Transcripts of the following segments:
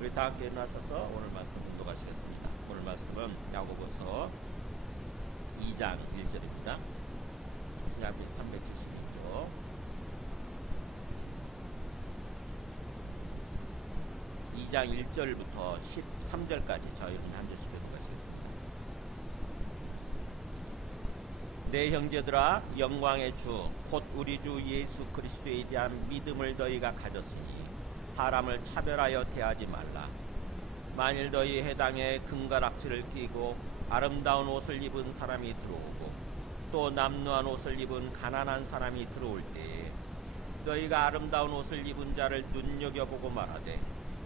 우리 다 함께 일어나셔서 오늘 말씀 공독하시겠습니다. 오늘 말씀은 야고보서 2장 1절입니다. 신약비 376조. (2장 1절부터 13절까지 저희는 한 절씩 교독하시겠습니다. 내 형제들아, 영광의 주 곧 우리 주 예수 그리스도에 대한 믿음을 너희가 가졌으니 사람을 차별하여 대하지 말라. 만일 너희 회당에 금가락지를 끼고 아름다운 옷을 입은 사람이 들어오고 또 남루한 옷을 입은 가난한 사람이 들어올 때에 너희가 아름다운 옷을 입은 자를 눈여겨보고 말하되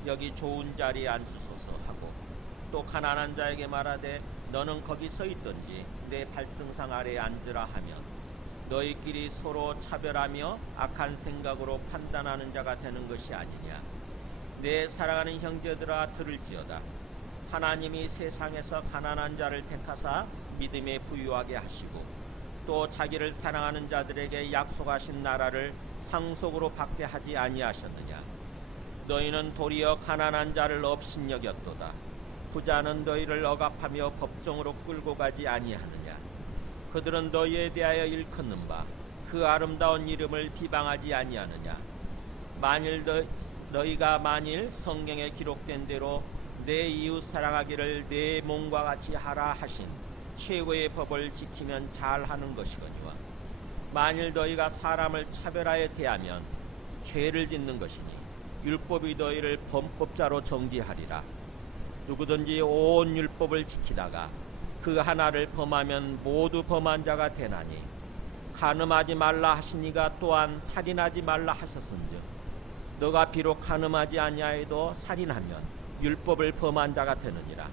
여기 좋은 자리에 앉으소서 하고 또 가난한 자에게 말하되 너는 거기 서 있던지 내 발등상 아래에 앉으라 하면 너희끼리 서로 차별하며 악한 생각으로 판단하는 자가 되는 것이 아니냐. 내 사랑하는 형제들아, 들을지어다. 하나님이 세상에서 가난한 자를 택하사 믿음에 부유하게 하시고 또 자기를 사랑하는 자들에게 약속하신 나라를 상속으로 받게 하지 아니하셨느냐. 너희는 도리어 가난한 자를 업신여겼도다. 부자는 너희를 억압하며 법정으로 끌고 가지 아니하느냐. 그들은 너희에 대하여 일컫는 바 그 아름다운 이름을 비방하지 아니하느냐. 너희가 만일 성경에 기록된 대로 내 이웃 사랑하기를 내 몸과 같이 하라 하신 최고의 법을 지키면 잘하는 것이거니와 만일 너희가 사람을 차별하여 대하면 죄를 짓는 것이니 율법이 너희를 범법자로 정죄하리라. 누구든지 온 율법을 지키다가 그 하나를 범하면 모두 범한 자가 되나니 간음하지 말라 하시니가 또한 살인하지 말라 하셨은즉 너가 비록 간음하지 아니하여도 살인하면 율법을 범한 자가 되느니라.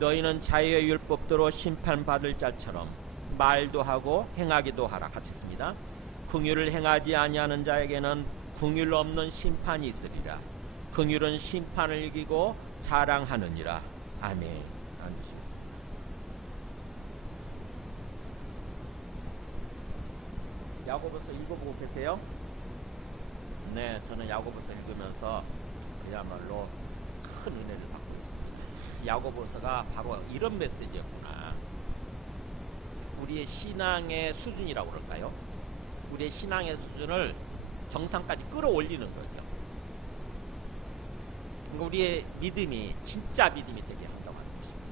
너희는 자유의 율법대로 심판받을 자처럼 말도 하고 행하기도 하라. 같이 있습니다. 긍휼을 행하지 아니하는 자에게는 긍휼 없는 심판이 있으리라. 긍휼은 심판을 이기고 자랑하느니라. 아멘. 앉으시겠습니다. 야고보서 읽어보고 계세요? 네, 저는 야고보서 읽으면서 그야말로 큰 은혜를 받고 있습니다. 야고보서가 바로 이런 메시지였구나. 우리의 신앙의 수준이라고 그럴까요? 우리의 신앙의 수준을 정상까지 끌어올리는 거죠. 우리의 믿음이 진짜 믿음이 되게 한다고 하는 것입니다.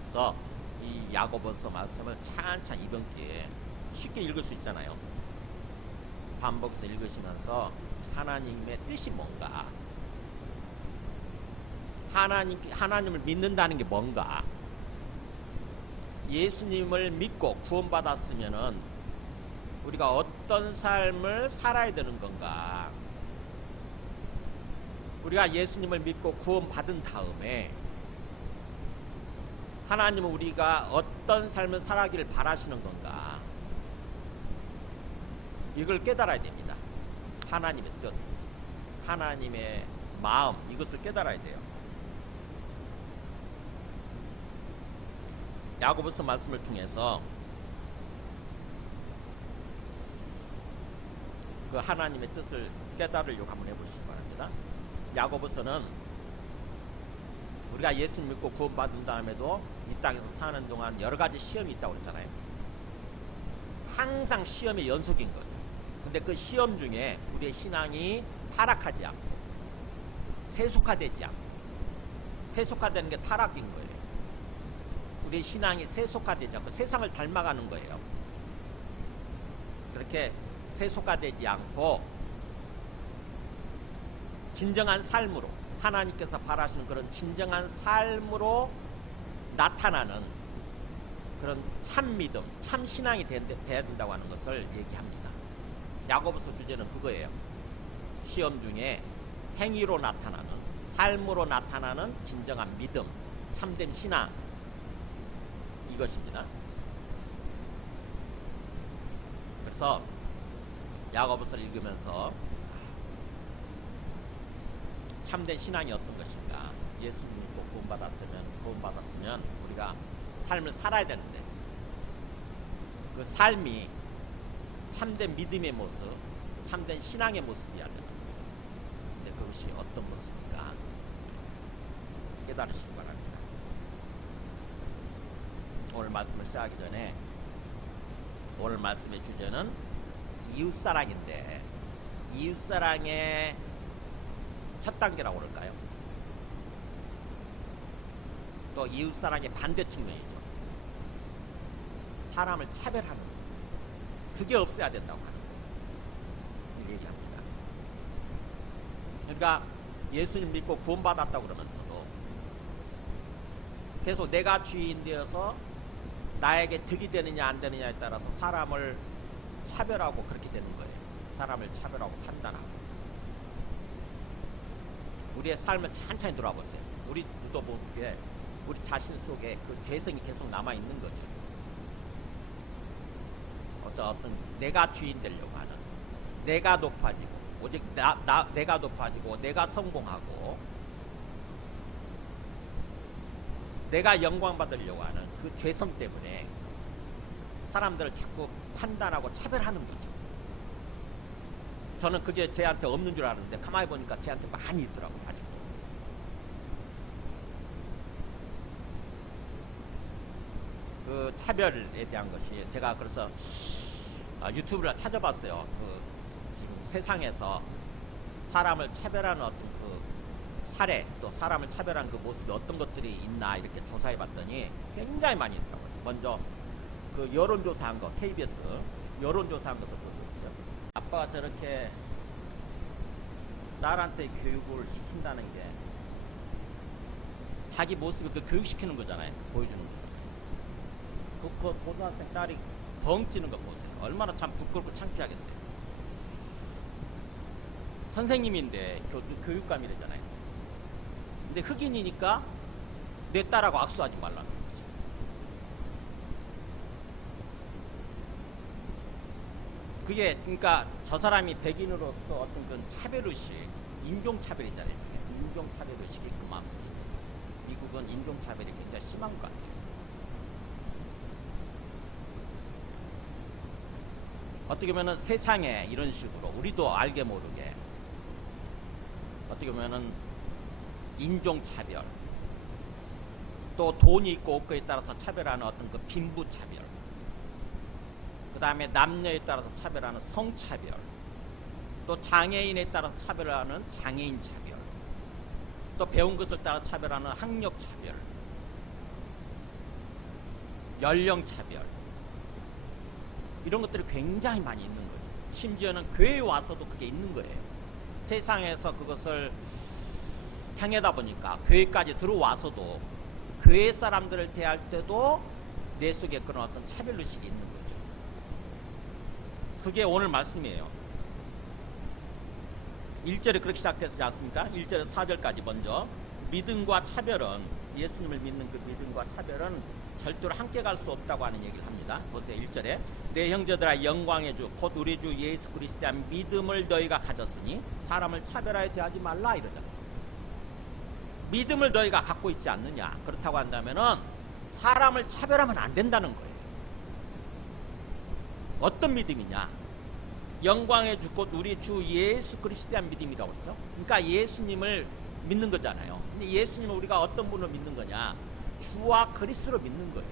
그래서 이 야고보서 말씀을 찬찬히 이번 기회에 쉽게 읽을 수 있잖아요. 반복해서 읽으시면서 하나님의 뜻이 뭔가, 하나님을 믿는다는 게 뭔가, 예수님을 믿고 구원받았으면은 우리가 어떤 삶을 살아야 되는 건가, 우리가 예수님을 믿고 구원받은 다음에 하나님은 우리가 어떤 삶을 살아가기를 바라시는 건가, 이걸 깨달아야 됩니다. 하나님의 뜻, 하나님의 마음, 이것을 깨달아야 돼요. 야고보서 말씀을 통해서 그 하나님의 뜻을 깨달으려고 한번 해보시기 바랍니다. 야고보서는 우리가 예수님 믿고 구원받은 다음에도 이 땅에서 사는 동안 여러 가지 시험이 있다고 그랬잖아요. 항상 시험의 연속인 거죠. 근데 그 시험 중에 우리의 신앙이 타락하지 않고 세속화되지 않고, 세속화되는 게 타락인 거예요. 우리의 신앙이 세속화되지 않고 세상을 닮아가는 거예요. 그렇게 세속화되지 않고 진정한 삶으로, 하나님께서 바라시는 그런 진정한 삶으로 나타나는 그런 참 믿음, 참 신앙이 돼야 된다고 하는 것을 얘기합니다. 야고보서 주제는 그거예요. 시험 중에 행위로 나타나는, 삶으로 나타나는 진정한 믿음, 참된 신앙, 이것입니다. 그래서 야고보서를 읽으면서 참된 신앙이 어떤 것인가, 예수님 믿고 구원받았으면 우리가 삶을 살아야 되는데 그 삶이 참된 믿음의 모습, 참된 신앙의 모습이어야 된다. 깨달으시기 바랍니다. 오늘 말씀을 시작하기 전에 오늘 말씀의 주제는 이웃사랑인데 이웃사랑의 첫 단계라고 그럴까요? 또 이웃사랑의 반대 측면이죠. 사람을 차별하는 것. 그게 없어야 된다고 하는 거예요. 얘기합니다. 그러니까 예수님 믿고 구원받았다고 그러면서도 계속 내가 주인 되어서 나에게 득이 되느냐 안 되느냐에 따라서 사람을 차별하고 그렇게 되는 거예요. 사람을 차별하고 판단하고. 우리의 삶을 천천히 돌아보세요. 우리 누도 보기에 우리 자신 속에 그 죄성이 계속 남아있는 거죠. 어떤 내가 주인 되려고 하는, 내가 높아지고 오직 내가 높아지고 내가 성공하고 내가 영광 받으려고 하는 그 죄성 때문에 사람들을 자꾸 판단하고 차별하는 거죠. 저는 그게 쟤한테 없는 줄 알았는데 가만히 보니까 쟤한테 많이 있더라고요. 아직도. 그 차별에 대한 것이 제가 그래서 유튜브를 찾아봤어요. 그 지금 세상에서 사람을 차별하는 어떤 그 사례, 또 사람을 차별하는 그 모습이 어떤 것들이 있나 이렇게 조사해봤더니 굉장히 많이 있더라고요. 먼저 그 여론조사한 거, KBS 여론조사한 것을 보여줬어요. 아빠가 저렇게 딸한테 교육을 시킨다는 게 자기 모습을 그 교육시키는 거잖아요. 보여주는 거잖아요. 그 고등학생 딸이 벙찌는 거 보세요. 얼마나 참 부끄럽고 창피하겠어요. 선생님인데 교육감이래잖아요. 근데 흑인이니까 내 딸하고 악수하지 말라는 거지. 그게 그러니까 저 사람이 백인으로서 어떤 그런 차별의식, 인종차별이잖아요. 인종차별의식이 그 마음속에. 미국은 인종차별이 굉장히 심한 것 같아요. 어떻게 보면은 세상에 이런 식으로 우리도 알게 모르게 어떻게 보면은 인종차별, 또 돈이 있고 없고에 따라서 차별하는 어떤 그 빈부차별, 그 다음에 남녀에 따라서 차별하는 성차별, 또 장애인에 따라서 차별하는 장애인차별, 또 배운 것을 따라 차별하는 학력차별, 연령차별, 이런 것들이 굉장히 많이 있는 거죠. 심지어는 교회에 와서도 그게 있는 거예요. 세상에서 그것을 행하다 보니까 교회까지 들어와서도 교회 사람들을 대할 때도 내 속에 그런 어떤 차별의식이 있는 거죠. 그게 오늘 말씀이에요. 1절에 그렇게 시작되지 않습니까? 1절에서 4절까지 먼저 믿음과 차별은, 예수님을 믿는 그 믿음과 차별은 절대로 함께 갈 수 없다고 하는 얘기를 합니다. 보세요. 1절에 내 형제들아 영광의 주 곧 우리 주 예수 그리스도에 대한 믿음을 너희가 가졌으니 사람을 차별하여 대하지 말라 이러잖아요. 믿음을 너희가 갖고 있지 않느냐. 그렇다고 한다면은 사람을 차별하면 안 된다는 거예요. 어떤 믿음이냐? 영광의 주 곧 우리 주 예수 그리스도에 대한 믿음이라고 그랬죠. 그러니까 예수님을 믿는 거잖아요. 근데 예수님을 우리가 어떤 분을 믿는 거냐? 주와 그리스도로 믿는 거예요.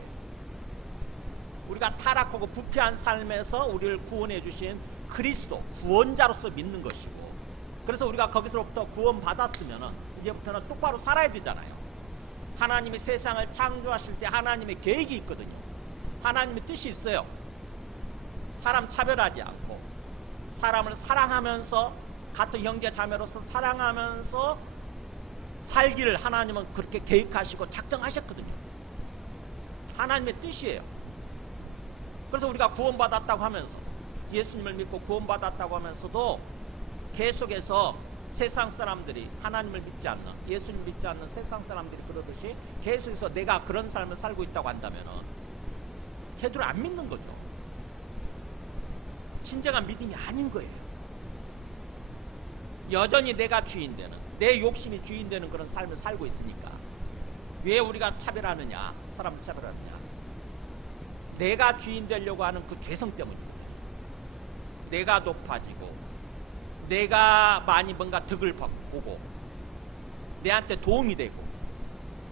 우리가 타락하고 부패한 삶에서 우리를 구원해 주신 그리스도, 구원자로서 믿는 것이고, 그래서 우리가 거기서부터 구원 받았으면은 이제부터는 똑바로 살아야 되잖아요. 하나님이 세상을 창조하실 때 하나님의 계획이 있거든요. 하나님의 뜻이 있어요. 사람 차별하지 않고 사람을 사랑하면서 같은 형제 자매로서 사랑하면서 살기를 하나님은 그렇게 계획하시고 작정하셨거든요. 하나님의 뜻이에요. 그래서 우리가 구원받았다고 하면서, 예수님을 믿고 구원받았다고 하면서도 계속해서 세상 사람들이 하나님을 믿지 않는, 예수님 믿지 않는 세상 사람들이 그러듯이 계속해서 내가 그런 삶을 살고 있다고 한다면은 제대로 안 믿는 거죠. 진정한 믿음이 아닌 거예요. 여전히 내가 주인 되는, 내 욕심이 주인 되는 그런 삶을 살고 있으니까 왜 우리가 차별하느냐, 사람을 차별하느냐? 내가 주인 되려고 하는 그 죄성 때문입니다. 내가 높아지고 내가 많이 뭔가 득을 보고 내한테 도움이 되고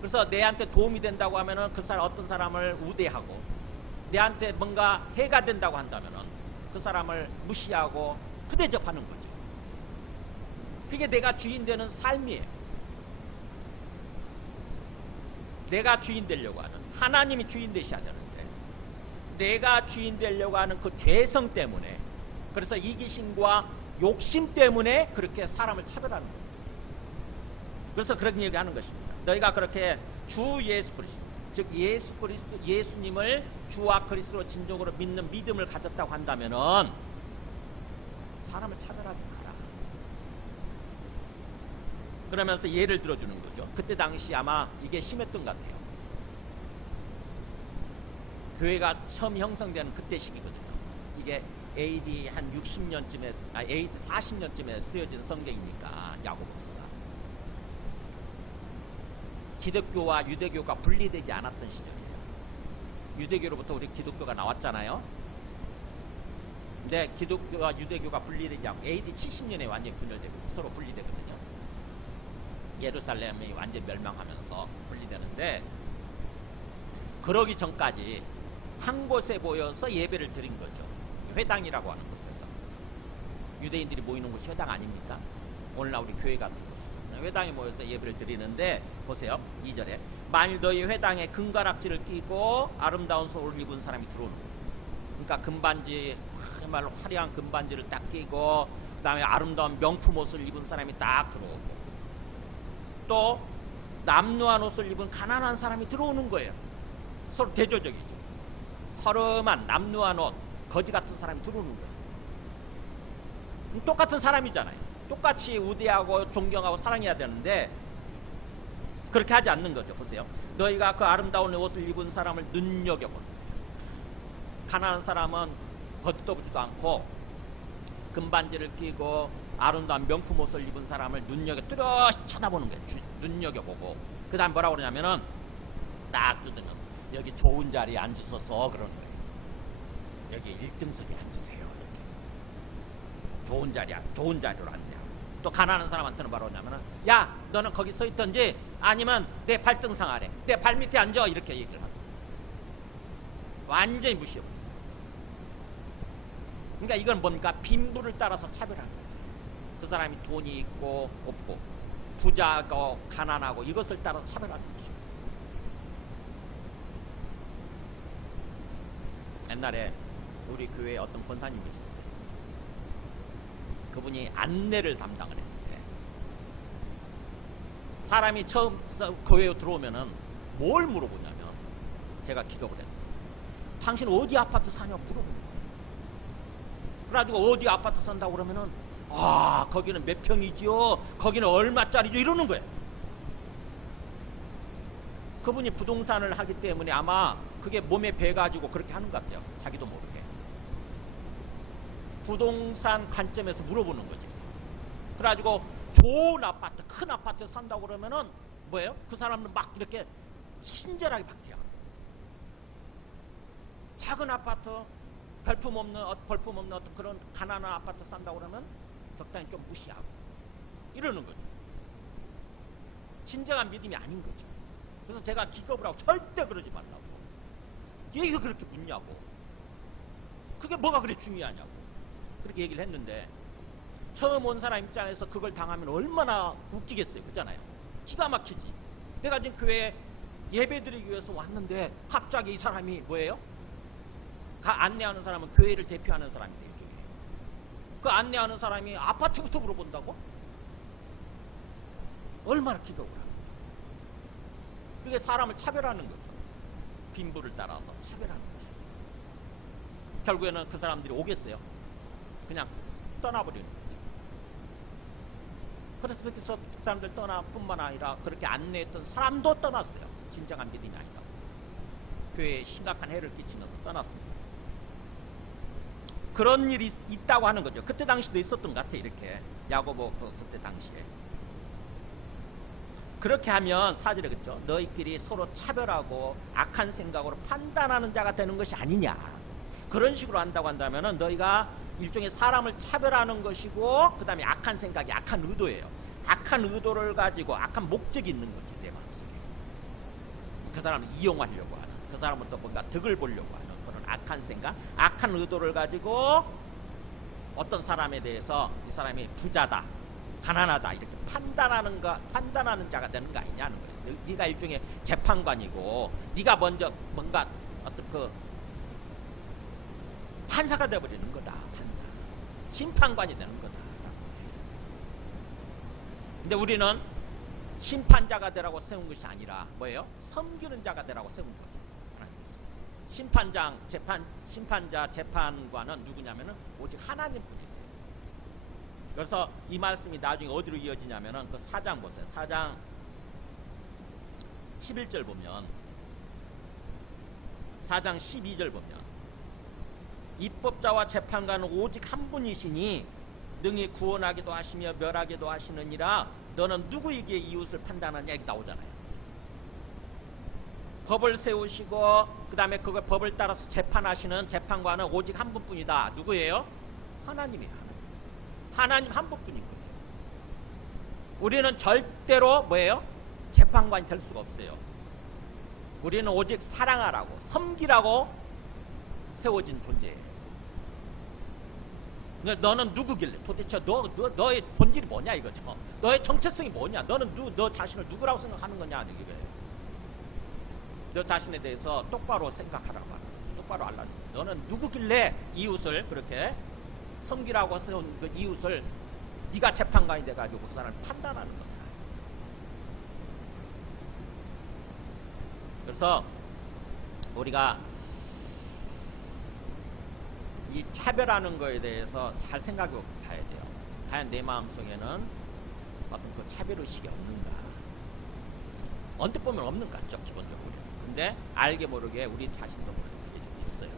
그래서 내한테 도움이 된다고 하면은 그 사람, 어떤 사람을 우대하고, 내한테 뭔가 해가 된다고 한다면은 그 사람을 무시하고 푸대접하는 거죠. 그게 내가 주인 되는 삶이에요. 내가 주인 되려고 하는, 하나님이 주인 되셔야 되는데 내가 주인 되려고 하는 그 죄성 때문에, 그래서 이기심과 욕심 때문에 그렇게 사람을 차별하는 거예요. 그래서 그런 얘기를 하는 것입니다. 너희가 그렇게 주 예수 그리스도, 즉 예수 그리스도, 예수님을 주와 그리스도로 진정으로 믿는 믿음을 가졌다고 한다면은 사람을 차별하지 마라. 그러면서 예를 들어주는 거죠. 그때 당시 아마 이게 심했던 것 같아요. 교회가 처음 형성되는 그때 시기거든요. 이게 AD 한 60년쯤에, AD 40년쯤에 쓰여진 성경이니까, 야고보서가. 기독교와 유대교가 분리되지 않았던 시절이에요. 유대교로부터 우리 기독교가 나왔잖아요. 근데 기독교와 유대교가 분리되지 않고 AD 70년에 완전히 분열되고 서로 분리되거든요. 예루살렘이 완전히 멸망하면서 분리되는데, 그러기 전까지 한 곳에 모여서 예배를 드린 거죠. 회당이라고 하는 곳에서. 유대인들이 모이는 곳이 회당 아닙니까? 오늘날 우리 교회 같은 곳. 회당에 모여서 예배를 드리는데, 보세요. 2절에 만일 너희 회당에 금가락지를 끼고 아름다운 소를 입은 사람이 들어오는 거예요. 그러니까 금반지, 정말 화려한 금반지를 딱 끼고, 그 다음에 아름다운 명품 옷을 입은 사람이 딱 들어오고, 또 남루한 옷을 입은 가난한 사람이 들어오는 거예요. 서로 대조적이죠. 허름한 남루한 옷, 거지 같은 사람이 들어오는 거예요. 똑같은 사람이잖아요. 똑같이 우대하고 존경하고 사랑해야 되는데 그렇게 하지 않는 거죠. 보세요. 너희가 그 아름다운 옷을 입은 사람을 눈여겨보는 거예요. 가난한 사람은 걷어보지도 않고 금반지를 끼고 아름다운 명품 옷을 입은 사람을 뚜렷이 쳐다보는 거예요. 눈여겨보고, 그 다음 뭐라고 그러냐면은 딱 뜯으면서 여기 좋은 자리에 앉으셔서 그러는 거예요. 여기 1등석에 앉으세요. 이렇게. 좋은 자리로 앉냐. 또 가난한 사람한테는 뭐라고 하냐면은, 야, 너는 거기 서 있던지 아니면 내 발등상 아래, 내 발 밑에 앉아. 이렇게 얘기를 합니다. 완전히 무시해요. 그러니까 이건 뭡니까? 빈부를 따라서 차별하는 거예요. 그 사람이 돈이 있고 없고, 부자고 가난하고, 이것을 따라서 차별하는 거죠. 옛날에 우리 교회에 어떤 권사님이 있었어요. 그분이 안내를 담당을 했는데, 사람이 처음 교회에 들어오면은 뭘 물어보냐면, 제가 기억을 했는데, 당신 어디 아파트 사냐고 물어보는 거예요. 그래가지고 어디 아파트 산다고 그러면은, 아, 거기는 몇 평이지요? 거기는 얼마짜리죠? 이러는 거예요. 그분이 부동산을 하기 때문에 아마 그게 몸에 배가지고 그렇게 하는 것 같아요. 자기도 모르게. 부동산 관점에서 물어보는 거지. 그래가지고 좋은 아파트, 큰 아파트 산다고 그러면은 뭐예요? 그 사람은 막 이렇게 친절하게 박대요. 작은 아파트, 벌품 없는 어떤 그런 가난한 아파트 산다고 그러면 적당히 좀 무시하고 이러는 거죠. 진정한 믿음이 아닌 거죠. 그래서 제가 기겁을 하고 절대 그러지 말라고. 얘가 그렇게 묻냐고. 그게 뭐가 그렇게 중요하냐고. 그렇게 얘기를 했는데, 처음 온 사람 입장에서 그걸 당하면 얼마나 웃기겠어요. 그잖아요. 기가 막히지. 내가 지금 교회에 예배 드리기 위해서 왔는데 갑자기 이 사람이 뭐예요? 안내하는 사람은 교회를 대표하는 사람인데, 이쪽에 그 안내하는 사람이 아파트부터 물어본다고? 얼마나 기겁을 하고. 그게 사람을 차별하는 거죠. 빈부를 따라서 차별하는 거죠. 결국에는 그 사람들이 오겠어요. 그냥 떠나버리는 거죠. 그래서 그렇게 해서 그 사람들 뿐만 아니라 그렇게 안내했던 사람도 떠났어요. 진정한 믿음이 아니라. 교회에 심각한 해를 끼치면서 떠났습니다. 그런 일이 있다고 하는 거죠. 그때 당시도 있었던 것 같아요. 이렇게 야고보 그때 당시에. 그렇게 하면 4절에 그랬죠. 너희끼리 서로 차별하고 악한 생각으로 판단하는 자가 되는 것이 아니냐. 그런 식으로 한다고 한다면 너희가 일종의 사람을 차별하는 것이고, 그 다음에 악한 생각이 악한 의도예요. 악한 의도를 가지고 악한 목적이 있는 거지, 내 마음속에. 그 사람을 이용하려고 하는, 그 사람부터 뭔가 득을 보려고 하는 그런 악한 생각, 악한 의도를 가지고 어떤 사람에 대해서 이 사람이 부자다, 가난하다 이렇게 판단하는 자가 되는 거 아니냐는 거예요. 네가 일종의 재판관이고 네가 먼저 뭔가 어떤 그 판사가 되어버리는 거다. 판사, 심판관이 되는 거다. 근데 우리는 심판자가 되라고 세운 것이 아니라 뭐예요? 섬기는 자가 되라고 세운 거죠. 심판자, 재판관은 누구냐면은 오직 하나님 뿐이세요. 그래서 이 말씀이 나중에 어디로 이어지냐면은 그 4장 보세요. 4장 11절 보면, 4장 12절 보면, 입법자와 재판관은 오직 한 분이시니 능히 구원하기도 하시며 멸하기도 하시느니라. 너는 누구에게 이웃을 판단하냐 이렇게 나오잖아요. 법을 세우시고 그 다음에 그걸 법을 따라서 재판하시는 재판관은 오직 한 분뿐이다. 누구예요? 하나님이에요. 하나님 한 분뿐인 거예요. 우리는 절대로 뭐예요? 재판관이 될 수가 없어요. 우리는 오직 사랑하라고, 섬기라고 세워진 존재예요. 너는 누구길래? 도대체 너의 본질이 뭐냐 이거죠. 너의 정체성이 뭐냐? 너는 너 자신을 누구라고 생각하는 거냐 이거예요. 너 자신에 대해서 똑바로 생각하라고 하는 거예요. 똑바로 알라는 거예요. 너는 누구길래 이웃을 그렇게 섬기라고 세운 그 이웃을 네가 재판관이 돼가지고 그 사람을 판단하는 거야. 그래서 우리가 이 차별하는 거에 대해서 잘 생각해 봐야 돼요. 과연 내 마음속에는 어떤 그 차별의식이 없는가? 언뜻 보면 없는 것 같죠, 기본적으로. 근데 알게 모르게 우리 자신도 모르게 그게 좀 있어요.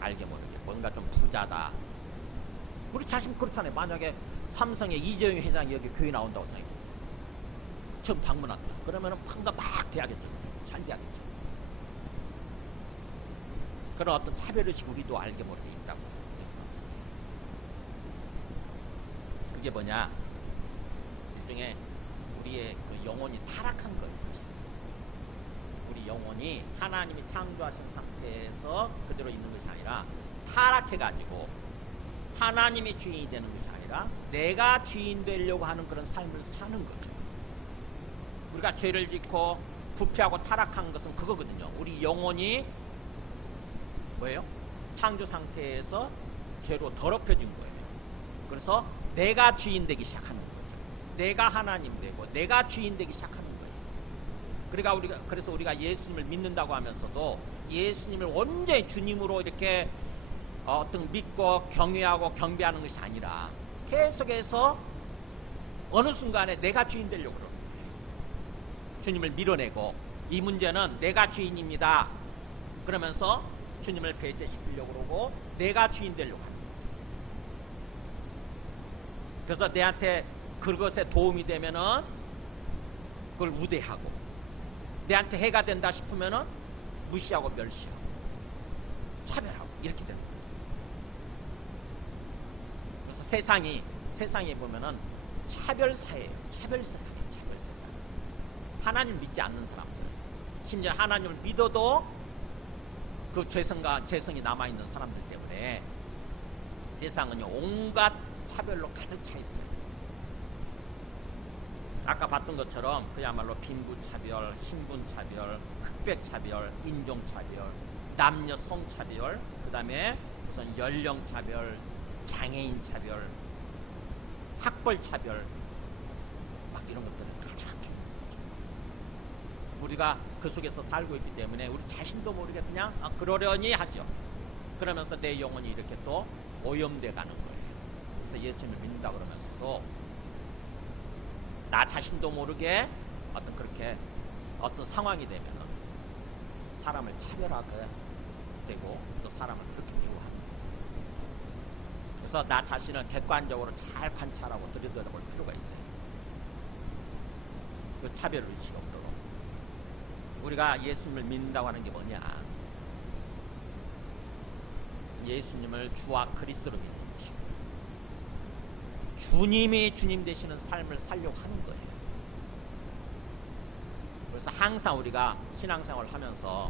알게 모르게 뭔가 좀 부자다. 우리 자신 그렇잖아요. 만약에 삼성의 이재용 회장이 여기 교회 나온다고 생각해보세요. 처음 방문 왔다. 그러면은 뭔가 막 돼야겠죠. 잘 돼야겠죠. 그런 어떤 차별의식 우리도 알게 모르게 있다고. 그게 뭐냐? 일종의 우리의 그 영혼이 타락한 거예요. 우리 영혼이 하나님이 창조하신 상태에서 그대로 있는 것이 아니라 타락해가지고 하나님이 주인이 되는 것이 아니라 내가 주인 되려고 하는 그런 삶을 사는 거죠. 우리가 죄를 짓고 부패하고 타락한 것은 그거거든요. 우리 영혼이 뭐예요? 창조 상태에서 죄로 더럽혀진 거예요. 그래서 내가 주인 되기 시작하는 거죠. 내가 하나님 되고 내가 주인 되기 시작하는 거예요. 그래서 우리가 예수님을 믿는다고 하면서도 예수님을 온전히 주님으로 이렇게 어떤 믿고 경외하고 경배하는 것이 아니라 계속해서 어느 순간에 내가 주인 되려고 그러는 거예요. 주님을 밀어내고 이 문제는 내가 주인입니다. 그러면서 주님을 배제시키려고 그러고 내가 주인 되려고 합니다. 그래서 내한테 그것에 도움이 되면은 그걸 우대하고 내한테 해가 된다 싶으면은 무시하고 멸시하고 차별하고 이렇게 되는 거예요. 그래서 세상에 보면은 차별사예요. 차별세상이에요. 차별세상. 하나님 믿지 않는 사람들, 심지어 하나님을 믿어도 그 죄성이 남아있는 사람들 때문에 세상은요 온갖 차별로 가득 차 있어요. 아까 봤던 것처럼 그야말로 빈부차별, 신분차별, 흑백차별, 인종차별, 남녀 성차별, 그 다음에 무슨 연령차별, 장애인차별, 학벌차별 막 이런 것들은 가득해. 우리가 그 속에서 살고 있기 때문에 우리 자신도 모르게 그냥 그러려니 하죠. 그러면서 내 영혼이 이렇게 또 오염돼 가는 거예요. 그래서 예수님을 믿는다 그러면서도 나 자신도 모르게 어떤 상황이 되면 사람을 차별하게 되고 또 사람을 그렇게 대우하는 거죠. 그래서 나 자신을 객관적으로 잘 관찰하고 들여다볼 필요가 있어요. 그 차별의식 없도록. 우리가 예수님을 믿는다고 하는 게 뭐냐? 예수님을 주와 그리스도로 믿는 것이고 주님이 주님 되시는 삶을 살려고 하는 거예요. 그래서 항상 우리가 신앙생활을 하면서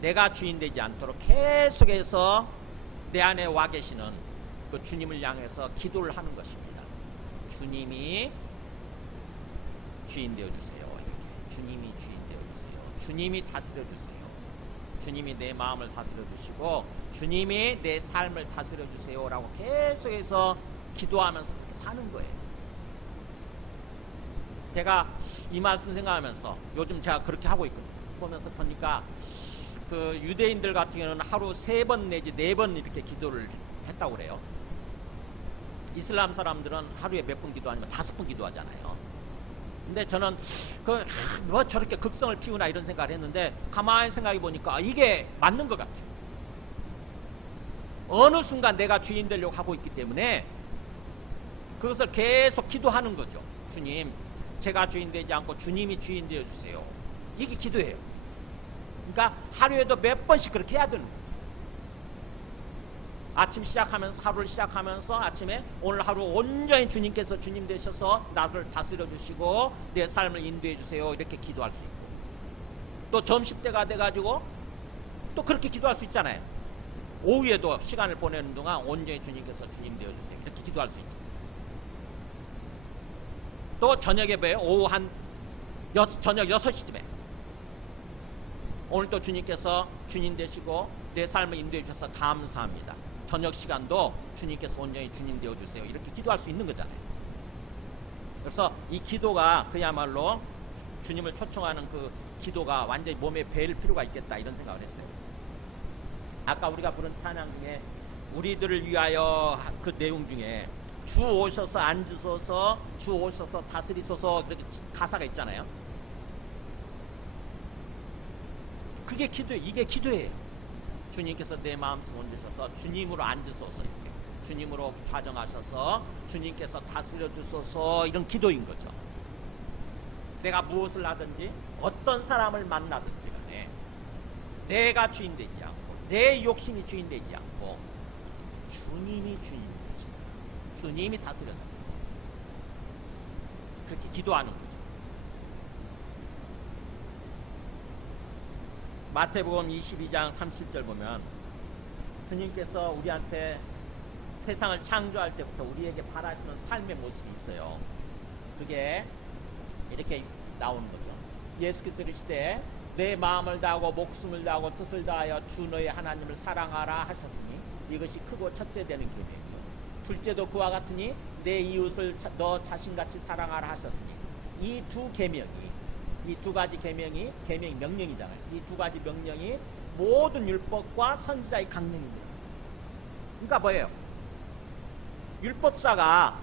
내가 주인 되지 않도록 계속해서 내 안에 와 계시는 그 주님을 향해서 기도를 하는 것입니다. 주님이 주인 되어주세요. 이렇게. 주님이 주인 되어주세요. 주님이 다스려주세요. 주님이 내 마음을 다스려주시고 주님이 내 삶을 다스려주세요 라고 계속해서 기도하면서 그렇게 사는 거예요. 제가 이 말씀 생각하면서 요즘 제가 그렇게 하고 있거든요. 보면서 보니까 그 유대인들 같은 경우는 하루 3번 내지 4번 이렇게 기도를 했다고 그래요. 이슬람 사람들은 하루에 몇 번 기도하냐면 5번 기도하잖아요. 근데 저는 뭐 저렇게 극성을 피우나 이런 생각을 했는데 가만히 생각해 보니까 이게 맞는 것 같아요. 어느 순간 내가 주인 되려고 하고 있기 때문에 그것을 계속 기도하는 거죠. 주님, 제가 주인 되지 않고 주님이 주인 되어 주세요. 이게 기도예요. 그러니까 하루에도 몇 번씩 그렇게 해야 되는 거죠. 아침 시작하면서 하루를 시작하면서 아침에 오늘 하루 온전히 주님께서 주님 되셔서 나를 다스려 주시고 내 삶을 인도해 주세요 이렇게 기도할 수 있고 또 점심때가 돼가지고 또 그렇게 기도할 수 있잖아요. 오후에도 시간을 보내는 동안 온전히 주님께서 주님 되어 주세요 이렇게 기도할 수 있죠. 또 저녁에 봐요. 오후 저녁 6시쯤에 오늘 또 주님께서 주님 되시고 내 삶을 인도해 주셔서 감사합니다. 저녁 시간도 주님께서 온전히 주님 되어주세요 이렇게 기도할 수 있는 거잖아요. 그래서 이 기도가 그야말로 주님을 초청하는 그 기도가 완전히 몸에 배일 필요가 있겠다 이런 생각을 했어요. 아까 우리가 부른 찬양 중에 우리들을 위하여 그 내용 중에 주 오셔서 앉으소서 주 오셔서 다스리소서 이렇게 가사가 있잖아요. 그게 기도예요. 이게 기도예요. 주님께서 내 마음속에 얹으셔서 주님으로 앉으소서 이렇게 주님으로 좌정하셔서 주님께서 다스려 주소서 이런 기도인 거죠. 내가 무엇을 하든지 어떤 사람을 만나든지 간에 내가 주인 되지 않고 내 욕심이 주인 되지 않고 주님이 주인 되십니다. 주님이 다스려 주십니다. 그렇게 기도하는 거죠. 마태복음 22장 30절 보면 주님께서 우리한테 세상을 창조할 때부터 우리에게 바라시는 삶의 모습이 있어요. 그게 이렇게 나오는 거죠. 예수께서 이르시되 내 마음을 다하고 목숨을 다하고 뜻을 다하여 주 너의 하나님을 사랑하라 하셨으니 이것이 크고 첫째 되는 계명이요. 둘째도 그와 같으니 내 이웃을 너 자신같이 사랑하라 하셨으니 이 두 계명이 이 두 가지 계명이 명령이잖아요. 이 두 가지 명령이 모든 율법과 선지자의 강령입니다. 그러니까 뭐예요? 율법사가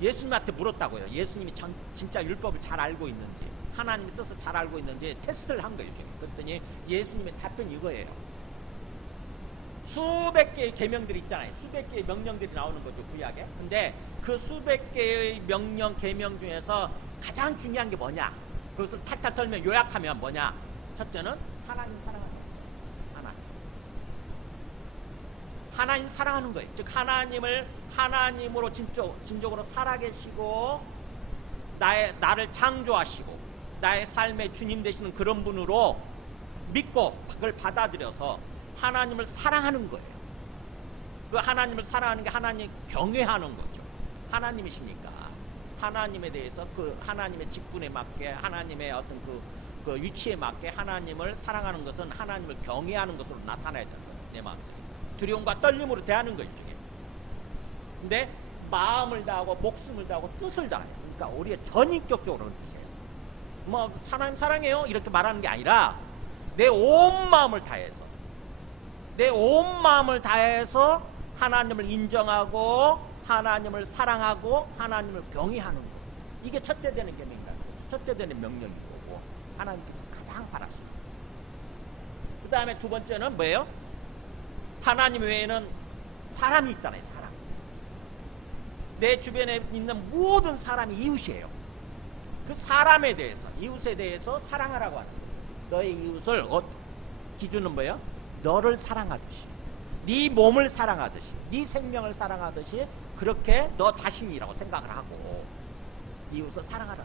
예수님한테 물었다고요. 예수님이 진짜 율법을 잘 알고 있는지 하나님의 뜻을 잘 알고 있는지 테스트를 한 거예요. 지금. 그랬더니 예수님의 답변이 이거예요. 수백 개의 계명들이 있잖아요. 수백 개의 명령들이 나오는 거죠. 구약에. 근데 그 수백 개의 명령 계명 중에서 가장 중요한 게 뭐냐? 그것을 탈탈 털면 요약하면 뭐냐? 첫째는 하나님 사랑하는 거예요. 하나님 사랑하는 거예요. 즉 하나님을 하나님으로 진정으로 살아계시고 나를 창조하시고 나의 삶의 주님 되시는 그런 분으로 믿고 그걸 받아들여서 하나님을 사랑하는 거예요. 그 하나님을 사랑하는 게 하나님 경외하는 거죠. 하나님이시니까 하나님에 대해서 그 하나님의 직분에 맞게 하나님의 어떤 그 위치에 맞게 하나님을 사랑하는 것은 하나님을 경외하는 것으로 나타나야 되는 거예요. 내 마음속에 두려움과 떨림으로 대하는 거예요. 근데 마음을 다하고 목숨을 다하고 뜻을 다해요. 그러니까 우리의 전인격적으로는 뜻이에요. 뭐 하나님 사랑해요 이렇게 말하는 게 아니라 내 온 마음을 다해서 내 온 마음을 다해서 하나님을 인정하고 하나님을 사랑하고 하나님을 경외하는 거. 이게 첫째 되는 계명이다. 첫째 되는 명령이고 하나님께서 가장 바라시는. 그 다음에 두 번째는 뭐예요? 하나님 외에는 사람이 있잖아요. 사람. 내 주변에 있는 모든 사람이 이웃이에요. 그 사람에 대해서 이웃에 대해서 사랑하라고 하는 거예요. 너의 이웃을 기준은 뭐예요? 너를 사랑하듯이 네 몸을 사랑하듯이 네 생명을 사랑하듯이 그렇게 너 자신이라고 생각을 하고 이웃을 사랑하라.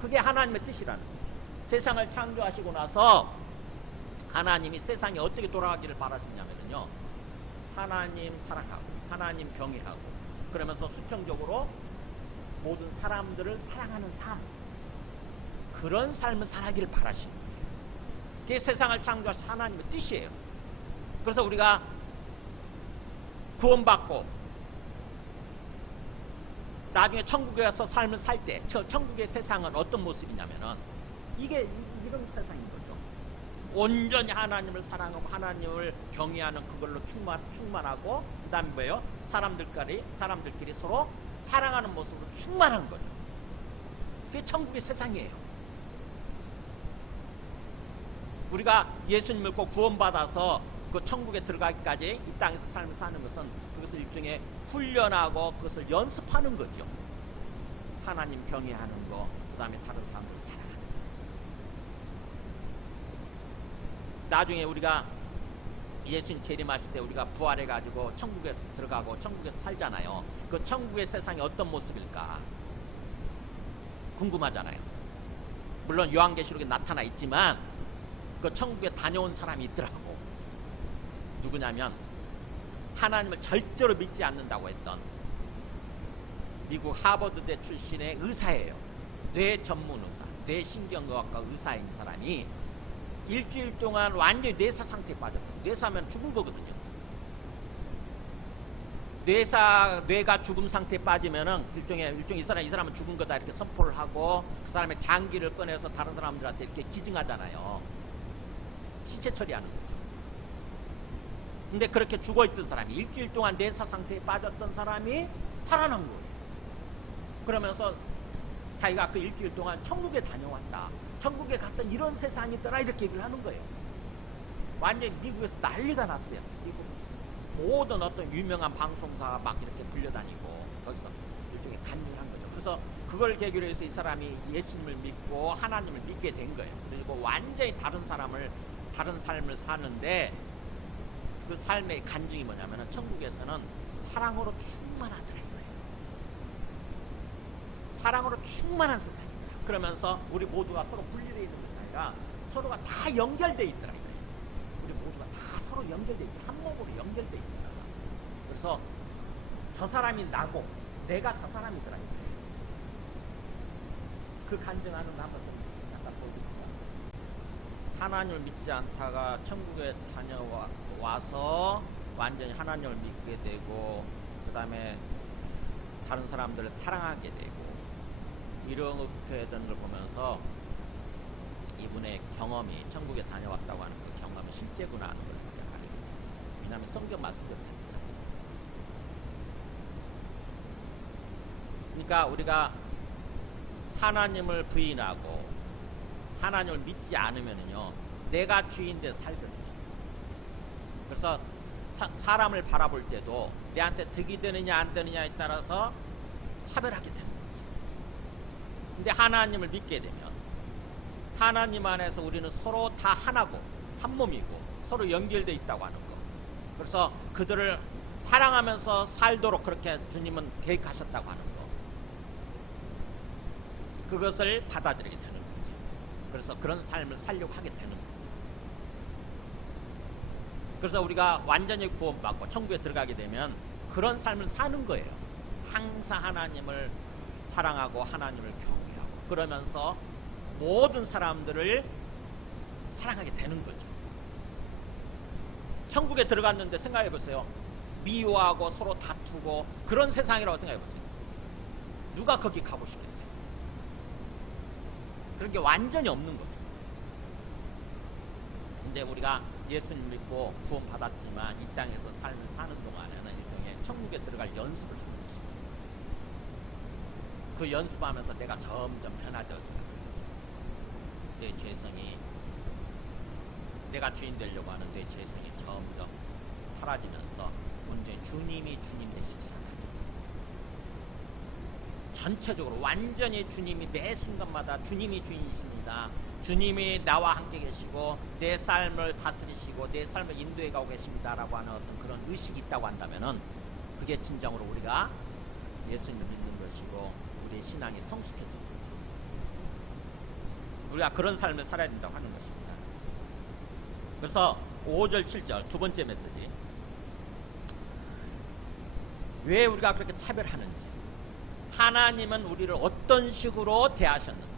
그게 하나님의 뜻이라는 거예요. 세상을 창조하시고 나서 하나님이 세상이 어떻게 돌아가기를 바라시냐면요, 하나님 사랑하고 하나님 경외하고 그러면서 수평적으로 모든 사람들을 사랑하는 삶, 그런 삶을 살아가기를 바라시는 거예요. 그게 세상을 창조하신 하나님의 뜻이에요. 그래서 우리가 구원받고 나중에 천국에 가서 삶을 살 때 천국의 세상은 어떤 모습이냐면은 이게 이런 세상인 거죠. 온전히 하나님을 사랑하고 하나님을 경외하는 그걸로 충만하고, 그 다음에 뭐예요? 사람들끼리 서로 사랑하는 모습으로 충만한 거죠. 그게 천국의 세상이에요. 우리가 예수님 믿고 구원받아서 그 천국에 들어가기까지 이 땅에서 삶을 사는 것은 그것을 일종의 훈련하고 그것을 연습하는 거죠. 하나님 경외하는 거, 그 다음에 다른 사람들 사랑하는 거. 나중에 우리가 예수님 재림하실 때 우리가 부활해가지고 천국에 들어가고 천국에서 살잖아요. 그 천국의 세상이 어떤 모습일까 궁금하잖아요. 물론 요한계시록에 나타나 있지만 그 천국에 다녀온 사람이 있더라고. 누구냐면 하나님을 절대로 믿지 않는다고 했던 미국 하버드대 출신의 의사예요. 뇌 전문 의사, 뇌신경과학과 의사인 사람이 일주일 동안 완전히 뇌사 상태에 빠졌거든요. 뇌사면 죽은 거거든요. 뇌가 죽음 상태에 빠지면은 일종의 이 사람은 죽은 거다 이렇게 선포를 하고 그 사람의 장기를 꺼내서 다른 사람들한테 이렇게 기증하잖아요. 시체 처리하는 거죠. 근데 그렇게 죽어있던 사람이 일주일 동안 뇌사 상태에 빠졌던 사람이 살아난 거예요. 그러면서 자기가 그 일주일 동안 천국에 다녀왔다, 천국에 갔던 이런 세상이 있더라, 이렇게 얘기를 하는 거예요. 완전히 미국에서 난리가 났어요. 미국 모든 어떤 유명한 방송사가 막 이렇게 불려다니고 거기서 일종의 간증을 한 거죠. 그래서 그걸 계기로 해서 이 사람이 예수님을 믿고 하나님을 믿게 된 거예요. 그리고 완전히 다른 삶을 사는데 그 삶의 간증이 뭐냐면 천국에서는 사랑으로 충만하더라. 사랑으로 충만한 세상입니다. 그러면서 우리 모두가 서로 분리되어 있는 것이 아니라 서로가 다 연결되어 있더라. 우리 모두가 다 서로 연결되어 있다. 한 몸으로 연결되어 있다. 그래서 저 사람이 나고 내가 저 사람이더라. 그 간증하는 한번 좀 잠깐 보여드릴게요. 하나님을 믿지 않다가 천국에 다녀와서 완전히 하나님을 믿게 되고 그 다음에 다른 사람들을 사랑하게 되고 이렇게 된 걸 보면서 이분의 경험이 천국에 다녀왔다고 하는 그 경험이 실제구나 하는 걸 알게 됩니다. 왜냐하면 성경 말씀대로 됩니다. 그러니까 우리가 하나님을 부인하고 하나님을 믿지 않으면요 내가 주인돼 살거든요. 그래서 사람을 바라볼 때도 내한테 득이 되느냐 안 되느냐에 따라서 차별하게 되는 거죠. 근데 하나님을 믿게 되면 하나님 안에서 우리는 서로 다 하나고 한 몸이고 서로 연결되어 있다고 하는 거. 그래서 그들을 사랑하면서 살도록 그렇게 주님은 계획하셨다고 하는 거. 그것을 받아들이게 되는 거죠. 그래서 그런 삶을 살려고 하게 되는 거예요. 그래서 우리가 완전히 구원받고 천국에 들어가게 되면 그런 삶을 사는 거예요. 항상 하나님을 사랑하고 하나님을 경외하고 그러면서 모든 사람들을 사랑하게 되는 거죠. 천국에 들어갔는데 생각해 보세요. 미워하고 서로 다투고 그런 세상이라고 생각해 보세요. 누가 거기 가고 싶겠어요? 그런 게 완전히 없는 거죠. 근데 우리가 예수님 믿고 구원 받았지만 이 땅에서 삶을 사는 동안에는 일종의 천국에 들어갈 연습을 하는 거죠. 그 연습하면서 내가 점점 변화되어지는 내 죄성이, 내가 주인 되려고 하는 내 죄성이 점점 사라지면서 온전히 주님이 주님 되시기 시작합니다. 전체적으로 완전히 주님이 매 순간마다 주님이 주인이십니다. 주님이 나와 함께 계시고 내 삶을 다스리시고 내 삶을 인도해 가고 계십니다라고 하는 어떤 그런 의식이 있다고 한다면은 그게 진정으로 우리가 예수님을 믿는 것이고 우리의 신앙이 성숙해지는 거죠. 우리가 그런 삶을 살아야 된다고 하는 것입니다. 그래서 5절 7절 두 번째 메시지, 왜 우리가 그렇게 차별하는지, 하나님은 우리를 어떤 식으로 대하셨는지,